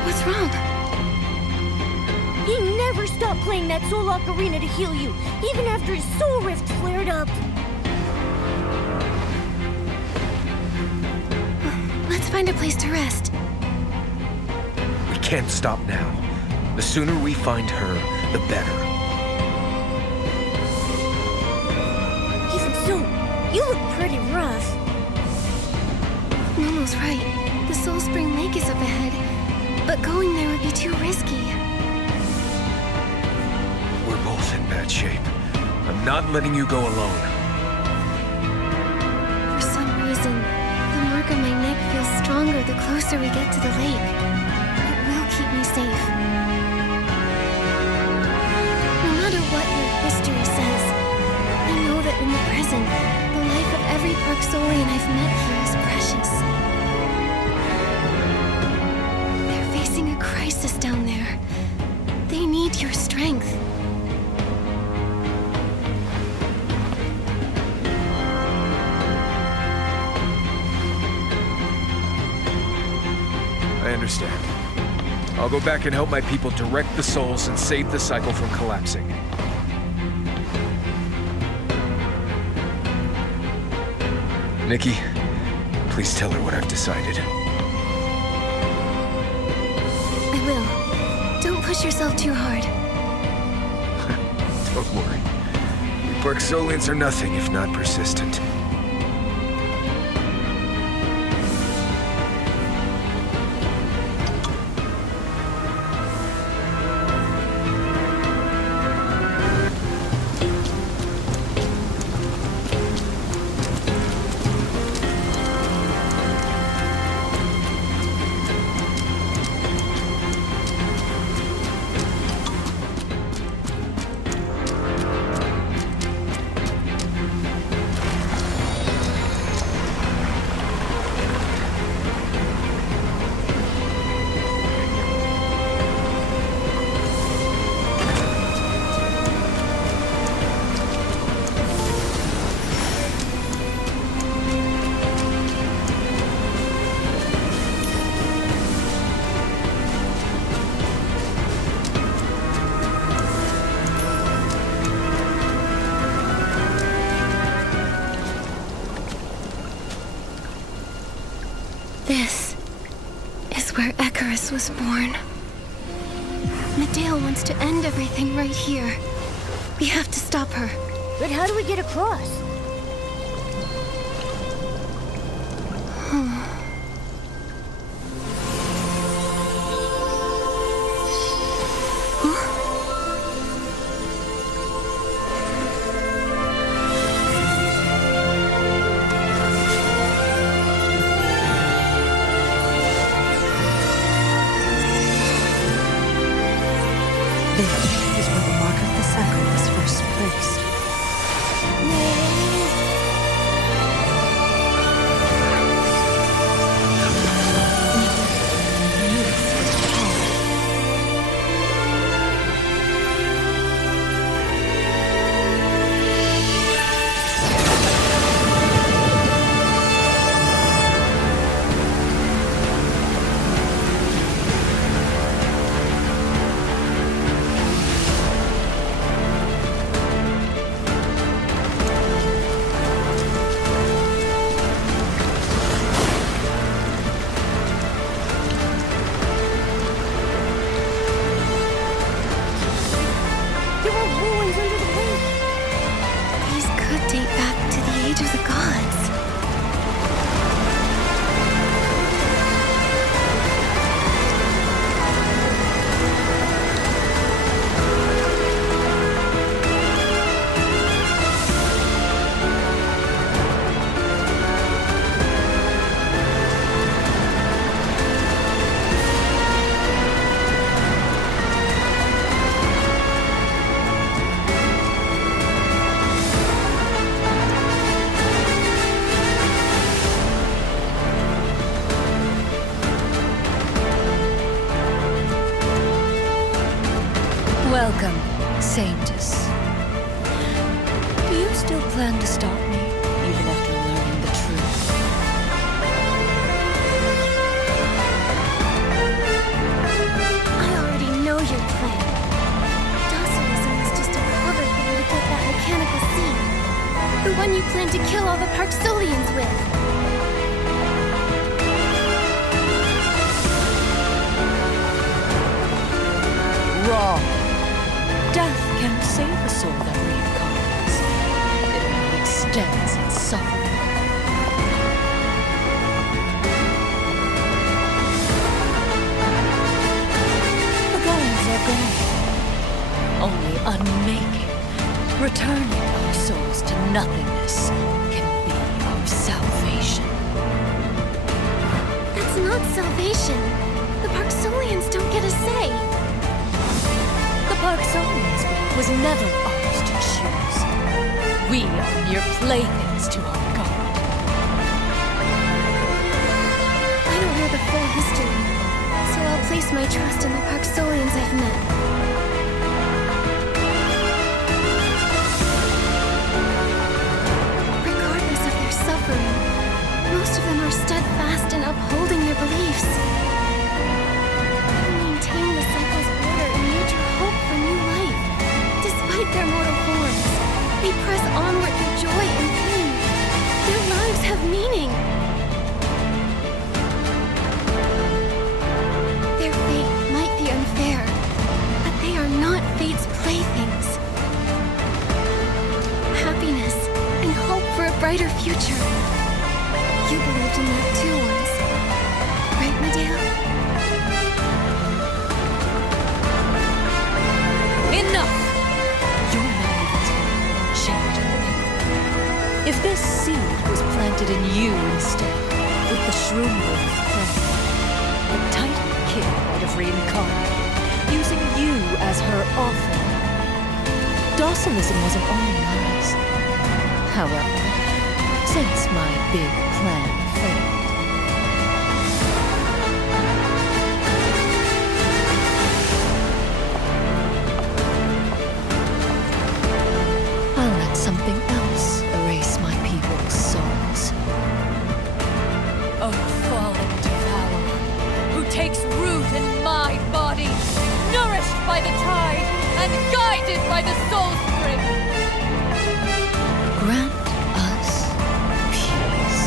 What's wrong? He never stopped playing that Soul Ocarina to heal you, even after his Soulrift flared up. Let's find a place to rest. We can't stop now. The sooner we find her, the better. Even so, you look pretty rough. Momo's right. The Soul Spring Lake is up ahead, but going there would be too risky. We're both in bad shape. I'm not letting you go alone. For some reason, the mark on my neck feels stronger the closer we get to the lake. It will keep me safe. No matter what your history says, I know that in the present, the life of every Parksolian I've met here is precious. They're facing a crisis down there. They need your strength. I understand. I'll go back and help my people direct the souls and save the cycle from collapsing. Nikki, please tell her what I've decided. I will. Don't push yourself too hard. Don't worry. We Parksolians are nothing if not persistent. This is where Icarus was born. Medael wants to end everything right here. We have to stop her. But how do we get across? This is where the mark of the cycle was first placed. plan to stop me, even after learning the truth? I already know your plan. Dossilism is just a cover for you to get that mechanical seed. The one you plan to kill all the Parksolians with. Wrong. Death can't save a soul that reincarnates. It only extends its suffering. The goals are gone. Only unmaking, returning our souls to nothingness can be our salvation. That's not salvation. The Parksolians don't get a say. The Parksolians' fate was never ours to choose. We are mere playthings to our God. I don't know the full history, so I'll place my trust in the Parksolians I've met. Regardless of their suffering, most of them are steadfast in upholding their beliefs. They maintain the cycle's order and nurture hope for new life. Despite their mortal forms, they press onward through joy and pain. Their lives have meaning. Their fate might be unfair, but they are not fate's playthings. Happiness and hope for a brighter future. You believed in that too once, right, Medael? Enough! Your naivety won't change a thing. If this seed was planted in you instead, with the shroom-world friend, the Titan Kid might have reincarnated, using you as her offering. Dossilism wasn't all lies. However, since my big plan failed, I'll let something else erase my people's souls. Oh, fallen devourer, who takes root in my body, nourished by the tide and guided by the soul spring. Grant us peace.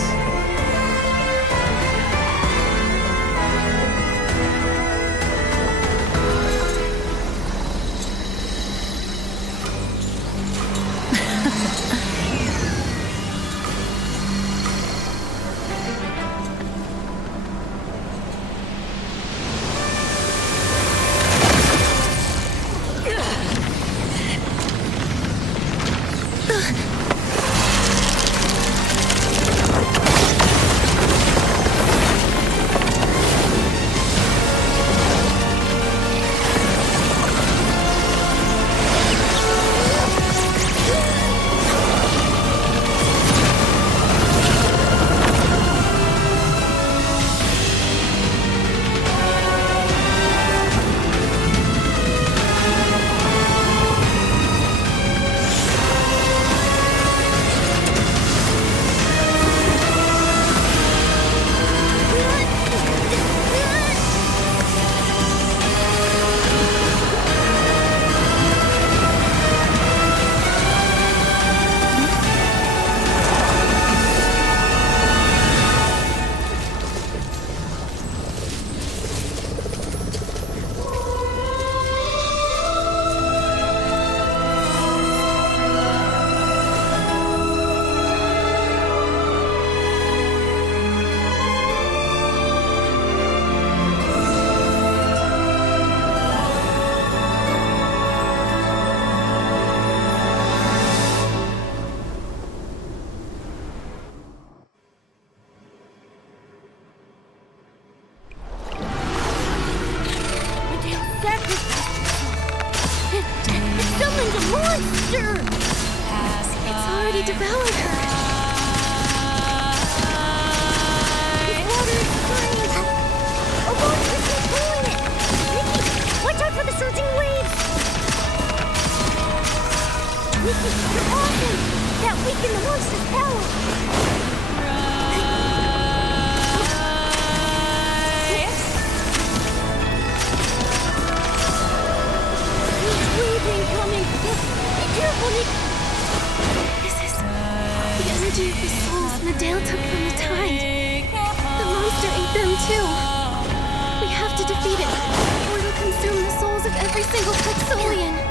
Summoned a monster! It's already devoured her. His water is strange. A monster is controlling it. Nikki, watch out for the surging waves. Nikki, you're awesome. That weakened the Miguel took from the tide. The monster ate them too. We have to defeat it, or it'll consume the souls of every single Parksolian.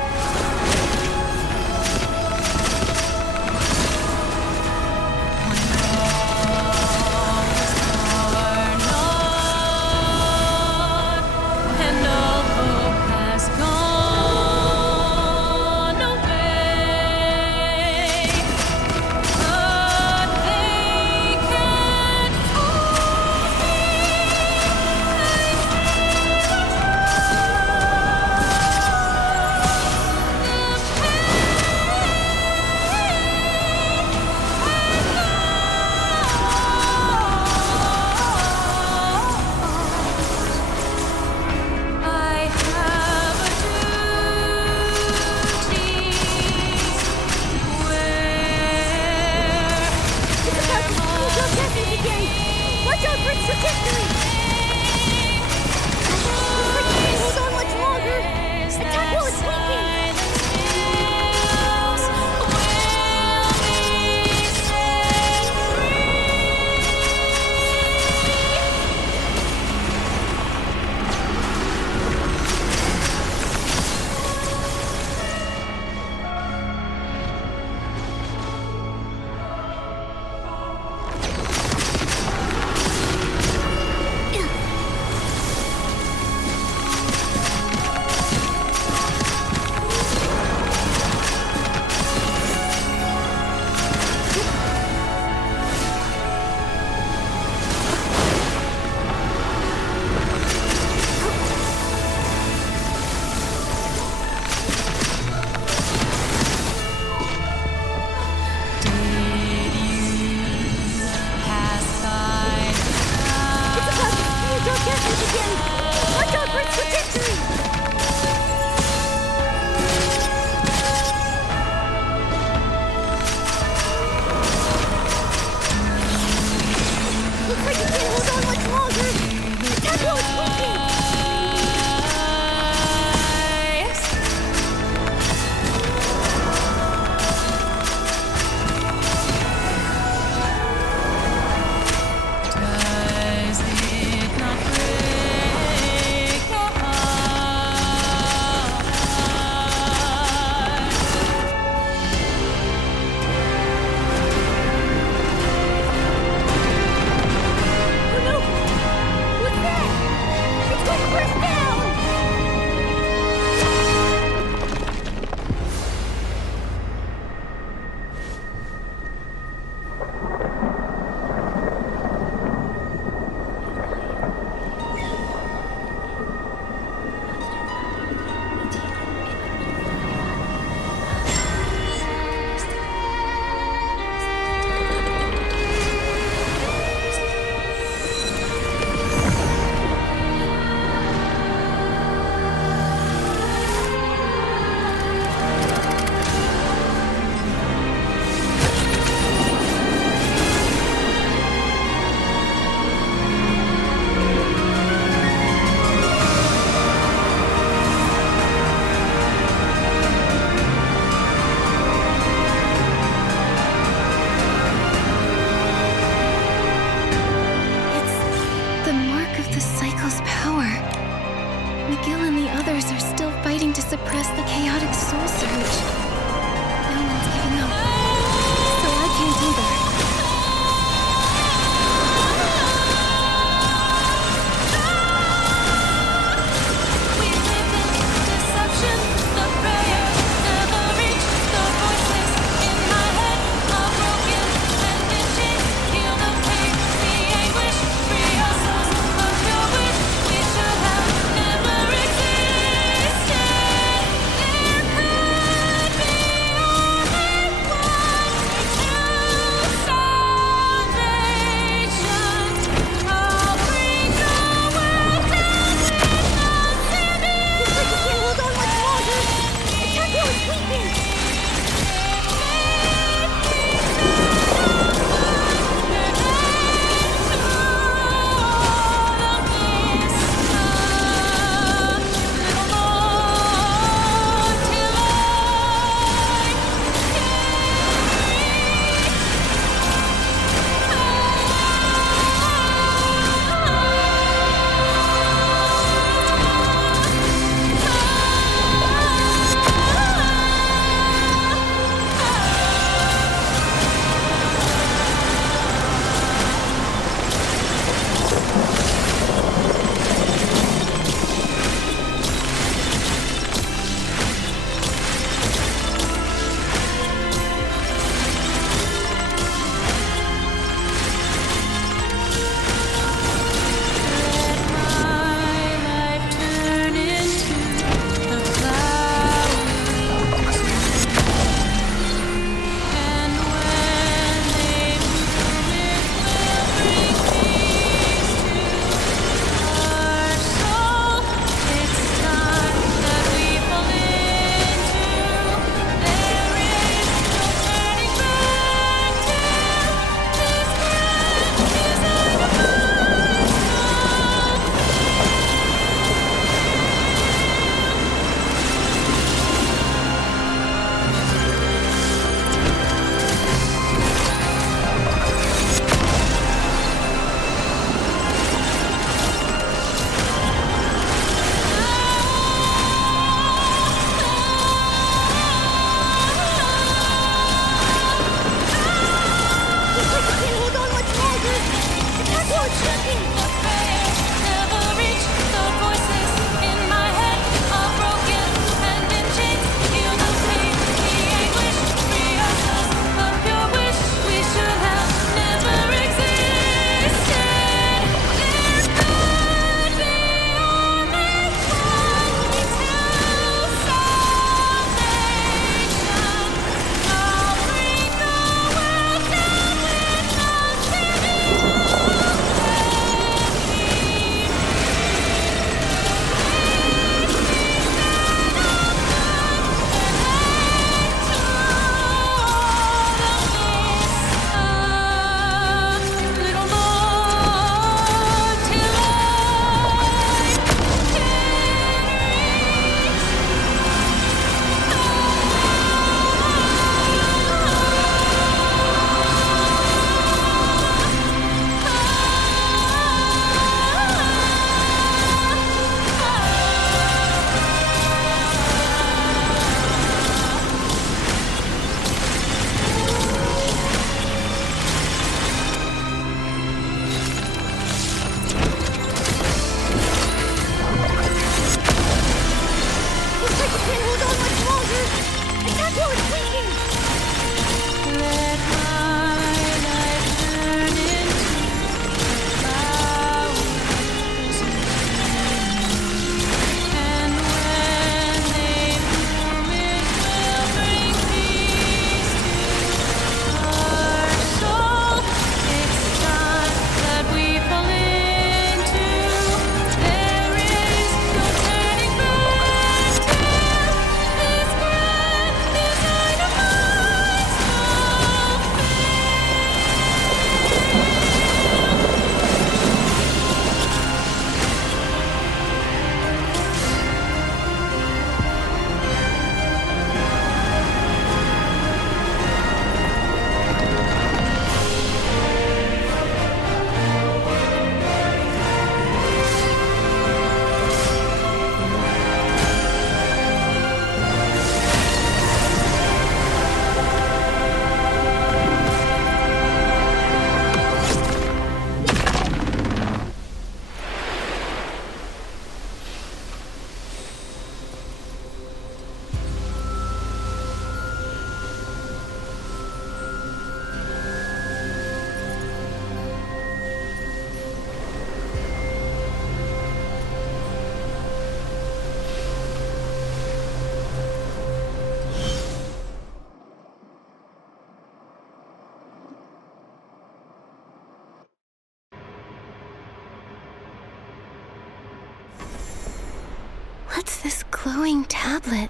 What's this glowing tablet?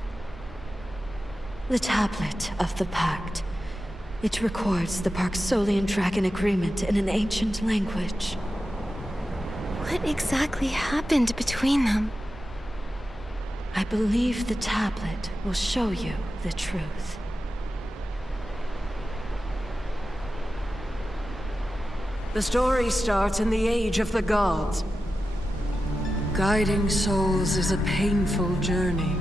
The tablet of the Pact. It records the Parksolian Dragon Agreement in an ancient language. What exactly happened between them? I believe the tablet will show you the truth. The story starts in the Age of the Gods. Guiding souls is a painful journey.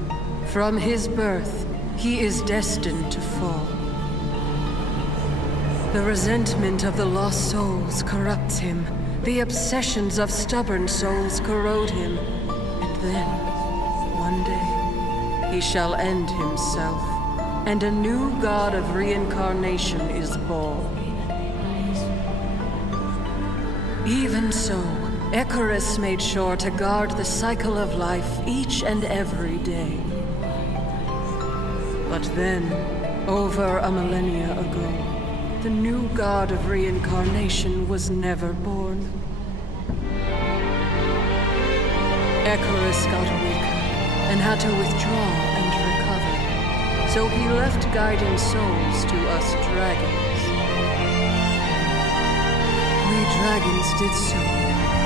From his birth, he is destined to fall. The resentment of the lost souls corrupts him. The obsessions of stubborn souls corrode him. And then, one day, he shall end himself, and a new god of reincarnation is born. Even so, Icarus made sure to guard the cycle of life each and every day. But then, over a millennia ago, the new god of reincarnation was never born. Icarus got weaker and had to withdraw and recover, so he left guiding souls to us dragons. We dragons did so,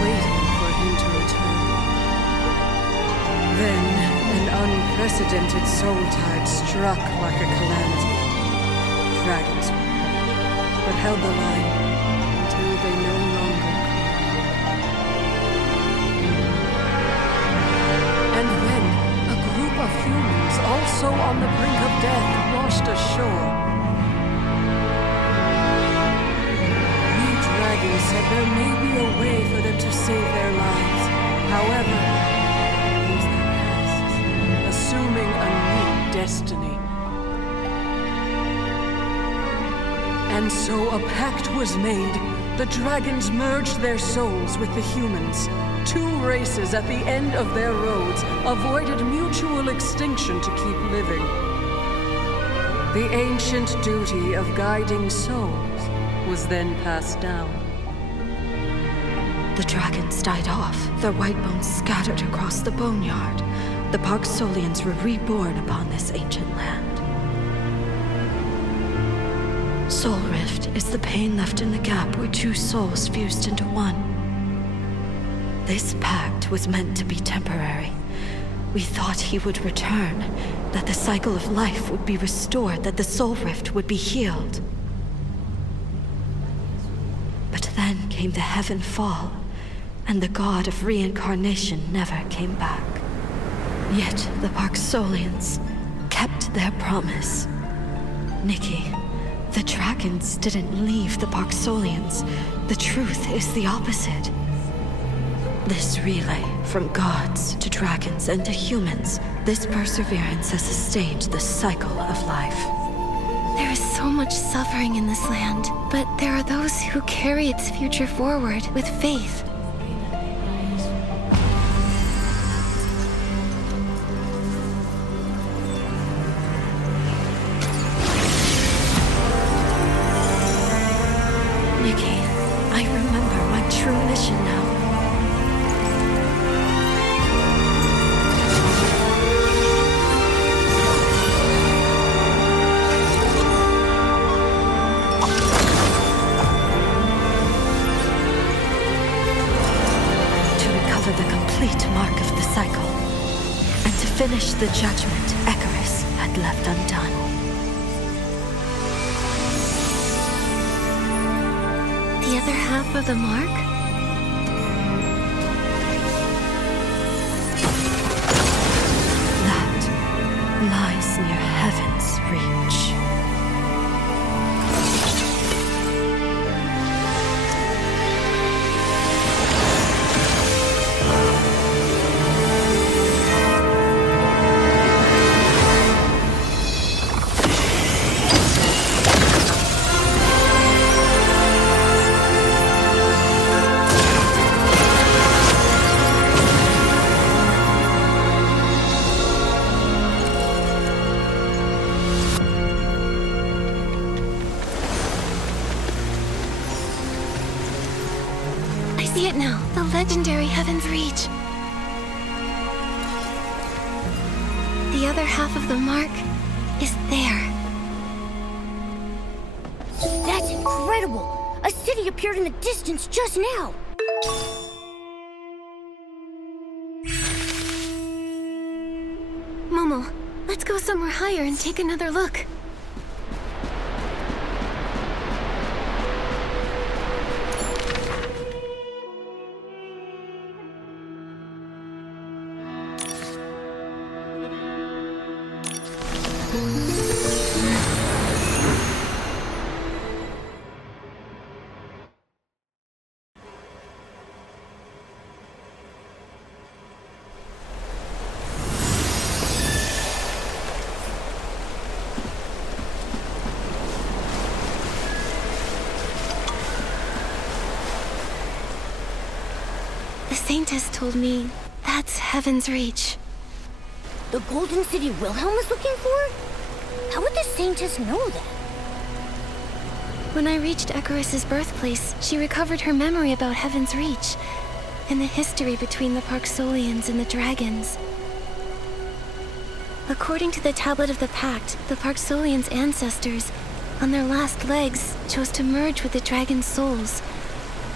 waiting for him to return. Then, an unprecedented soul tide struck like a calamity. Dragons but held the line until they no longer could. And then, a group of humans, also on the brink of death, washed ashore. We dragons said there may be a way for them to save their lives. However, lose their pasts, assuming a new destiny. And so a pact was made. The dragons merged their souls with the humans. Two races at the end of their roads avoided mutual extinction to keep living. The ancient duty of guiding souls was then passed down. The dragons died off, their white bones scattered across the boneyard. The Parksolians were reborn upon this ancient land. Soulrift is the pain left in the gap where two souls fused into one. This pact was meant to be temporary. We thought he would return, that the cycle of life would be restored, that the Soulrift would be healed. But then came the heaven fall, and the god of reincarnation never came back. Yet the Parksolians kept their promise. Nikki, the dragons didn't leave the Parksolians. The truth is the opposite. This relay, from gods to dragons and to humans, this perseverance has sustained the cycle of life. There is so much suffering in this land, but there are those who carry its future forward with faith. Nikki, I remember my true mission now. To recover the complete mark of the cycle, and to finish the judgment Icarus had left undone. The other half of the mark? That lies near heaven's reach. I see it now, the legendary Heaven's Reach. The other half of the mark is there. That's incredible! A city appeared in the distance just now! Momo, let's go somewhere higher and take another look. The Saintess told me that's Heaven's Reach. The Golden City Wilhelm was looking for? How would the Saintess know that? When I reached Icarus's birthplace, she recovered her memory about Heaven's Reach and the history between the Parksolians and the dragons. According to the Tablet of the Pact, the Parksolians' ancestors, on their last legs, chose to merge with the dragon's souls.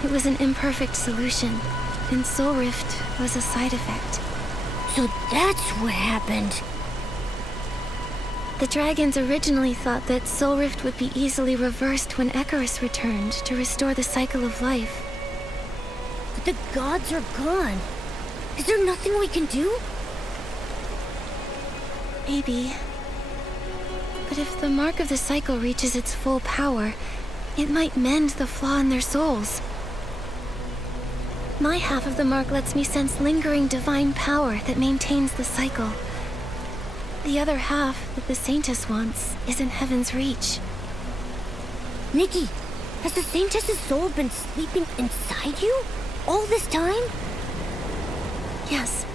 It was an imperfect solution, and Soulrift was a side effect. So that's what happened. The dragons originally thought that Soulrift would be easily reversed when Icarus returned to restore the cycle of life. But the gods are gone. Is there nothing we can do? Maybe. But if the mark of the cycle reaches its full power, it might mend the flaw in their souls. My half of the mark lets me sense lingering divine power that maintains the cycle. The other half that the Saintess wants is in Heaven's Reach. Nikki, has the Saintess's soul been sleeping inside you all this time? Yes.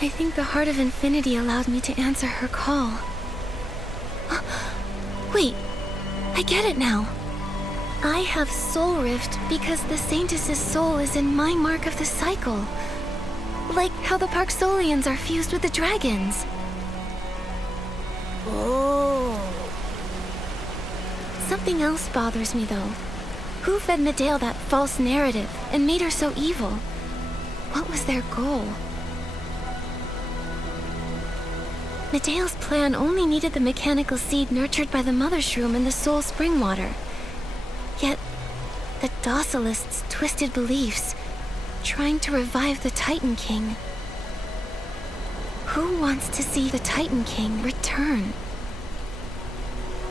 I think the Heart of Infinity allowed me to answer her call. Wait, I get it now. I have Soulrift because the Saintess's soul is in my mark of the cycle. Like how the Parksolians are fused with the dragons. Oh. Something else bothers me though. Who fed Medael that false narrative and made her so evil? What was their goal? Medael's plan only needed the mechanical seed nurtured by the Mother Shroom and the Soul Spring Water. Yet, the Docilists' twisted beliefs, trying to revive the Titan King. Who wants to see the Titan King return?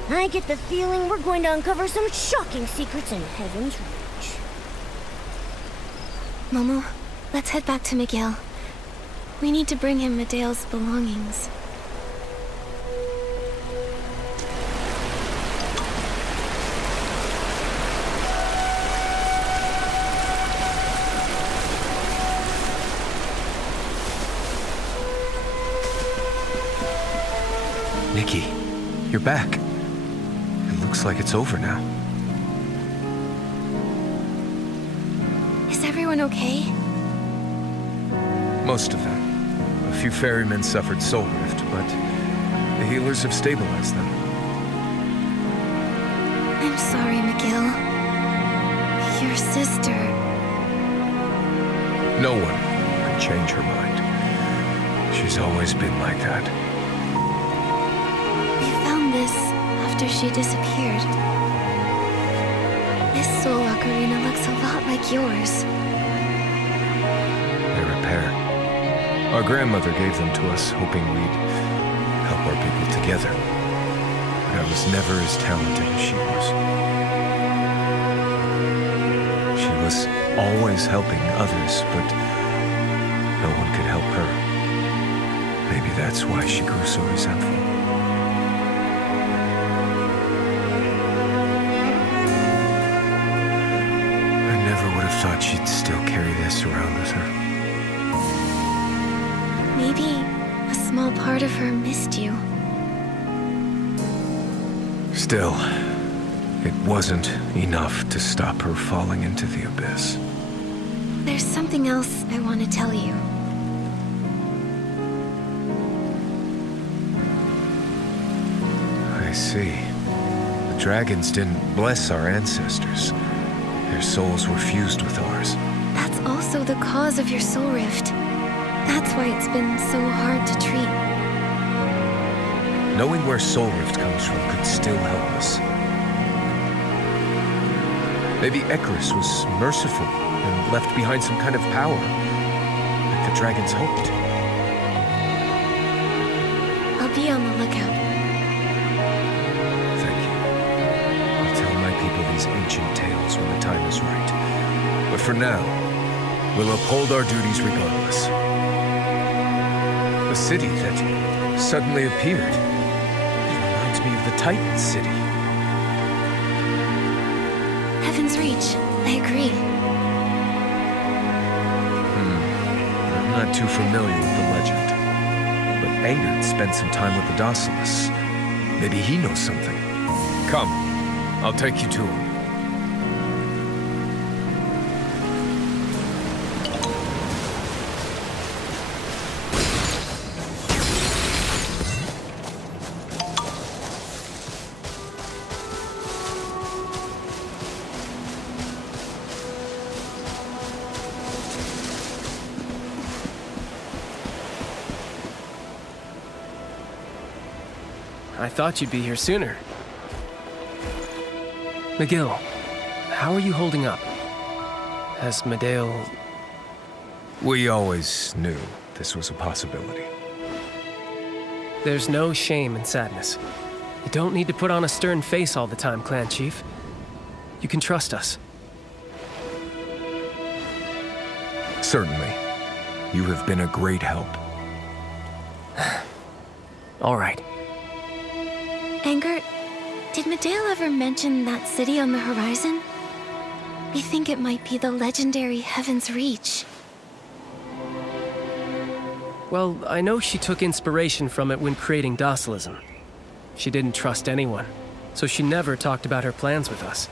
I get the feeling we're going to uncover some shocking secrets in Heaven's Reach. Momo, let's head back to Medael. We need to bring him Medael's belongings. Nikki, you're back. It looks like it's over now. Is everyone okay? Most of them. A few ferrymen suffered Soulrift, but the healers have stabilized them. I'm sorry, Medael. Your sister... No one can change her mind. She's always been like that. This after she disappeared. This soul ocarina looks a lot like yours. They're a pair. Our grandmother gave them to us, hoping we'd help our people together. But I was never as talented as she was. She was always helping others, but no one could help her. Maybe that's why she grew so resentful. Thought she'd still carry this around with her. Maybe a small part of her missed you. Still, it wasn't enough to stop her falling into the abyss. There's something else I want to tell you. I see. The dragons didn't bless our ancestors. Their souls were fused with ours. That's also the cause of your Soulrift. That's why it's been so hard to treat. Knowing where Soulrift comes from could still help us. Maybe Icarus was merciful and left behind some kind of power, like the dragons hoped. I'll be on the lookout. Thank you. I'll tell my people these ancient tales when the time is right. But for now, we'll uphold our duties regardless. The city that suddenly appeared, it reminds me of the Titan city. Heaven's Reach. I agree. I'm not too familiar with the legend. But Angert spent some time with the Docilists. Maybe he knows something. Come, I'll take you to him. I thought you'd be here sooner. Medael, how are you holding up? Has Medael... We always knew this was a possibility. There's no shame in sadness. You don't need to put on a stern face all the time, Clan Chief. You can trust us. Certainly. You have been a great help. All right. Angert, did Medael ever mention that city on the horizon? We think it might be the legendary Heaven's Reach. Well, I know she took inspiration from it when creating Docilism. She didn't trust anyone, so she never talked about her plans with us.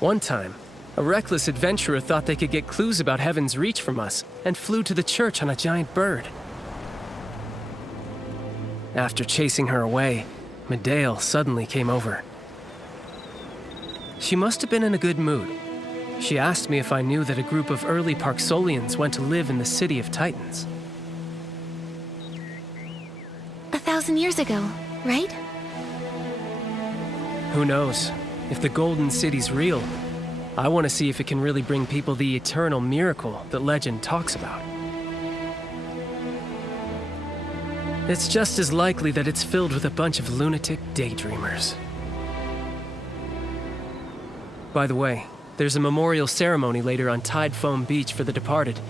One time, a reckless adventurer thought they could get clues about Heaven's Reach from us and flew to the church on a giant bird. After chasing her away, Medael suddenly came over. She must have been in a good mood. She asked me if I knew that a group of early Parksolians went to live in the city of Titans. 1,000 years ago, right? Who knows? If the Golden City's real, I want to see if it can really bring people the eternal miracle that legend talks about. It's just as likely that it's filled with a bunch of lunatic daydreamers. By the way, there's a memorial ceremony later on Tide Foam Beach for the departed.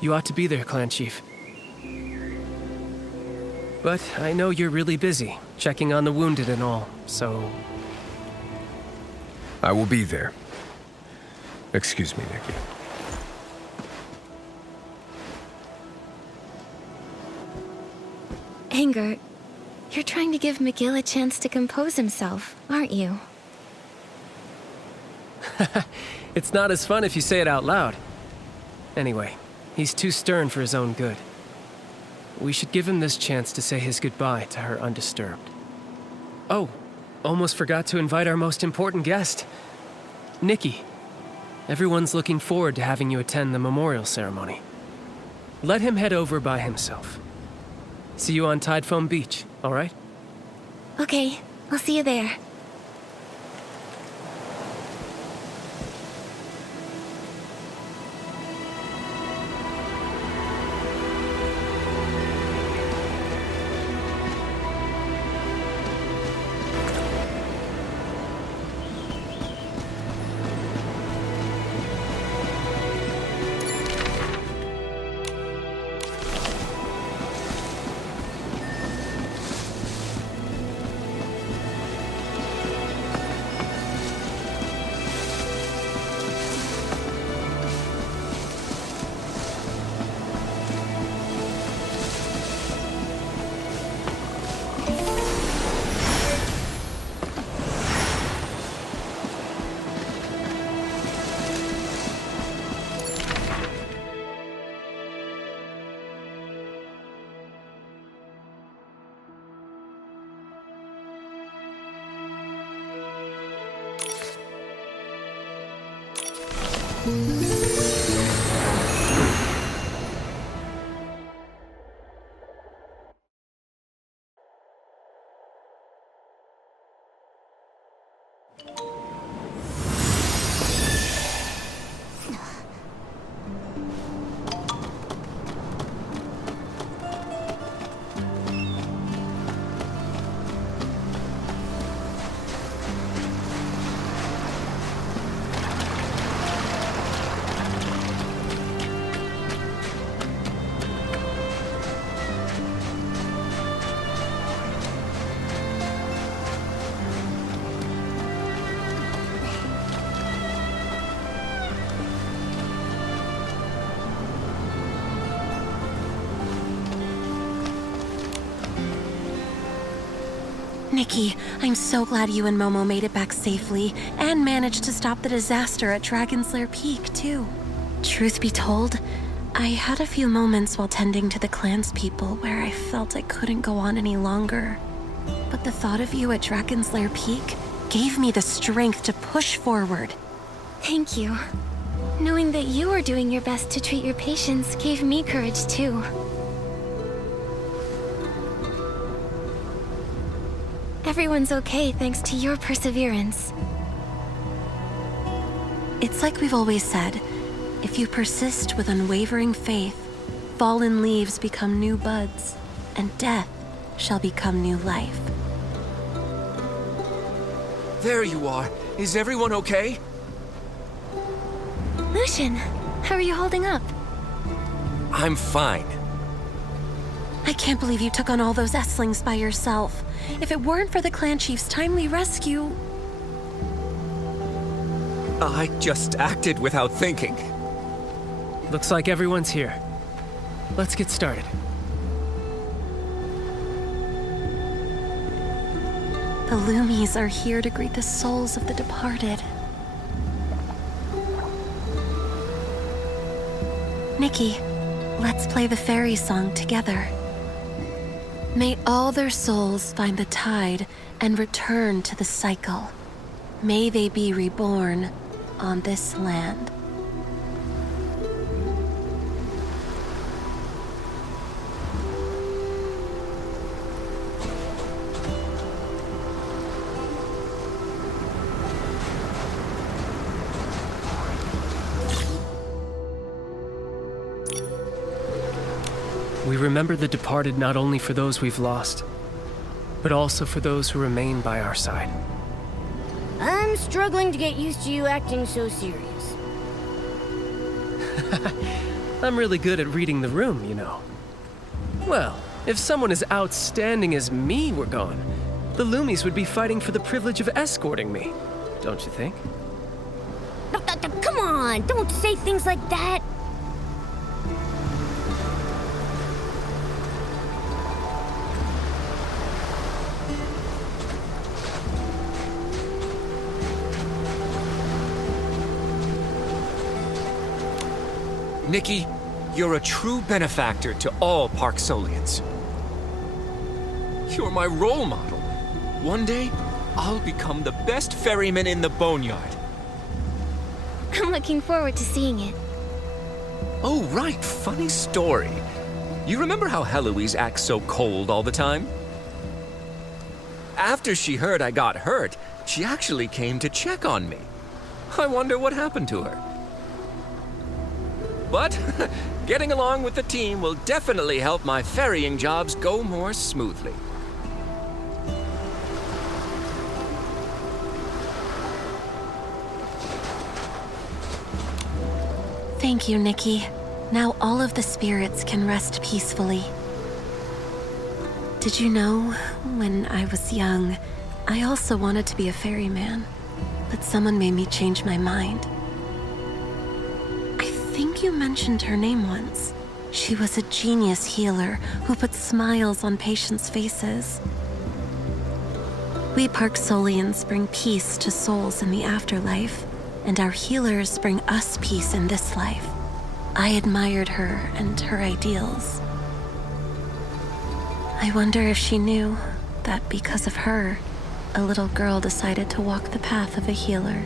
You ought to be there, Clan Chief. But I know you're really busy, checking on the wounded and all, so... I will be there. Excuse me, Nikki. Angert, you're trying to give Medael a chance to compose himself, aren't you? It's not as fun if you say it out loud. Anyway, he's too stern for his own good. We should give him this chance to say his goodbye to her undisturbed. Oh, almost forgot to invite our most important guest, Nikki. Everyone's looking forward to having you attend the memorial ceremony. Let him head over by himself. See you on Tide Foam Beach, all right? Okay, I'll see you there. Nikki, I'm so glad you and Momo made it back safely, and managed to stop the disaster at Dragon's Lair Peak, too. Truth be told, I had a few moments while tending to the clanspeople where I felt I couldn't go on any longer. But the thought of you at Dragon's Lair Peak gave me the strength to push forward. Thank you. Knowing that you were doing your best to treat your patients gave me courage, too. Everyone's okay thanks to your perseverance. It's like we've always said, if you persist with unwavering faith, fallen leaves become new buds, and death shall become new life. There you are. Is everyone okay? Lucian, how are you holding up? I'm fine. I can't believe you took on all those Esslings by yourself. If it weren't for the clan chief's timely rescue... I just acted without thinking. Looks like everyone's here. Let's get started. The Loomies are here to greet the souls of the departed. Nikki, let's play the fairy song together. May all their souls find the tide and return to the cycle. May they be reborn on this land. We remember the departed not only for those we've lost, but also for those who remain by our side. I'm struggling to get used to you acting so serious. I'm really good at reading the room, you know. Well, if someone as outstanding as me were gone, the Loomies would be fighting for the privilege of escorting me, don't you think? Come on, don't say things like that. Nikki, you're a true benefactor to all Parksolians. You're my role model. One day, I'll become the best ferryman in the boneyard. I'm looking forward to seeing it. Oh, right, funny story. You remember how Heloise acts so cold all the time? After she heard I got hurt, she actually came to check on me. I wonder what happened to her. But getting along with the team will definitely help my ferrying jobs go more smoothly. Thank you, Nikki. Now all of the spirits can rest peacefully. Did you know, when I was young, I also wanted to be a ferryman, but someone made me change my mind. I think you mentioned her name once. She was a genius healer who put smiles on patients' faces. We Parksolians bring peace to souls in the afterlife, and our healers bring us peace in this life. I admired her and her ideals. I wonder if she knew that because of her, a little girl decided to walk the path of a healer.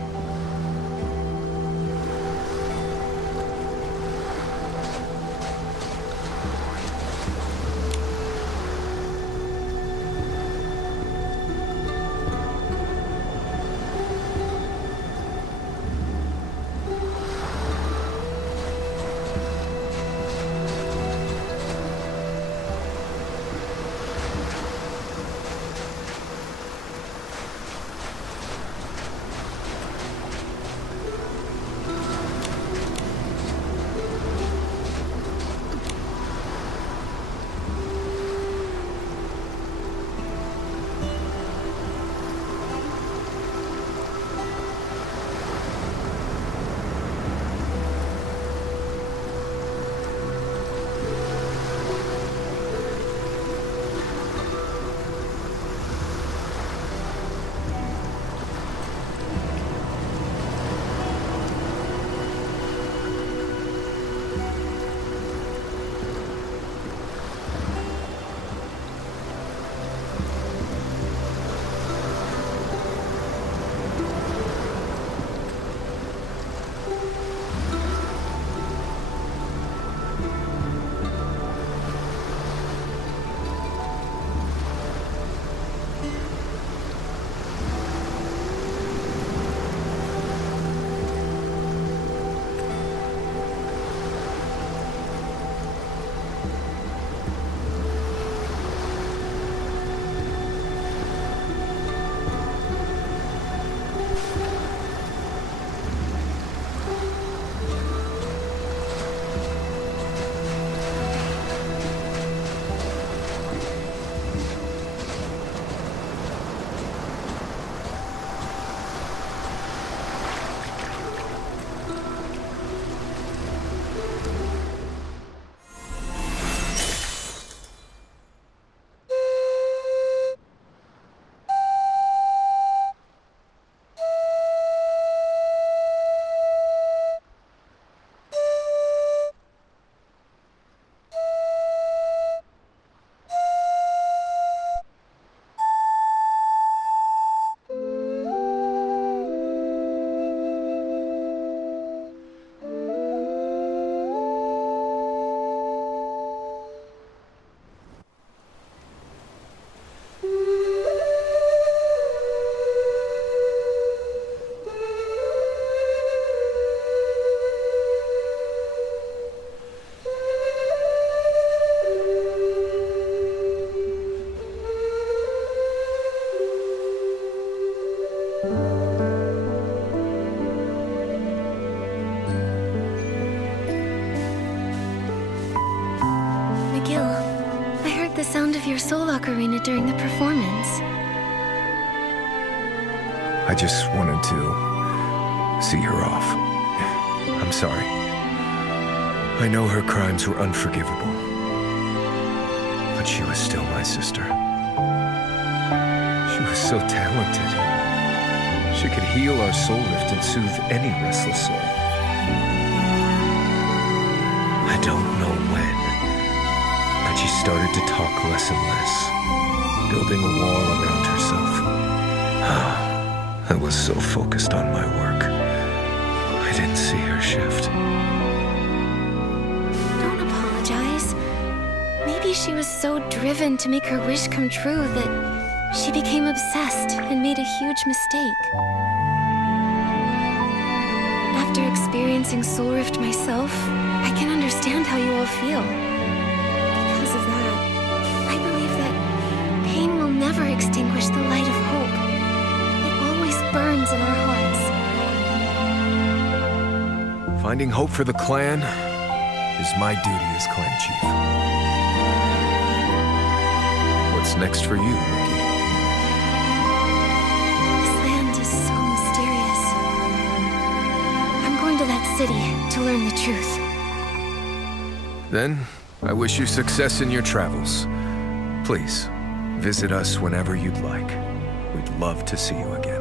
rock arena during the performance. I just wanted to see her off. I'm sorry. I know her crimes were unforgivable, but she was still my sister. She was so talented. She could heal our Soulrift and soothe any restless soul. I don't know when, but she started to talk less and less, building a wall around herself. I was so focused on my work, I didn't see her shift. Don't apologize. Maybe she was so driven to make her wish come true that she became obsessed and made a huge mistake. After experiencing Soulrift myself, I can understand how you all feel. Because of that, I believe that pain will never extinguish the light of hope. It always burns in our hearts. Finding hope for the clan is my duty as clan chief. What's next for you, Nikki? This land is so mysterious. I'm going to that city to learn the truth. Then, I wish you success in your travels. Please, visit us whenever you'd like. We'd love to see you again.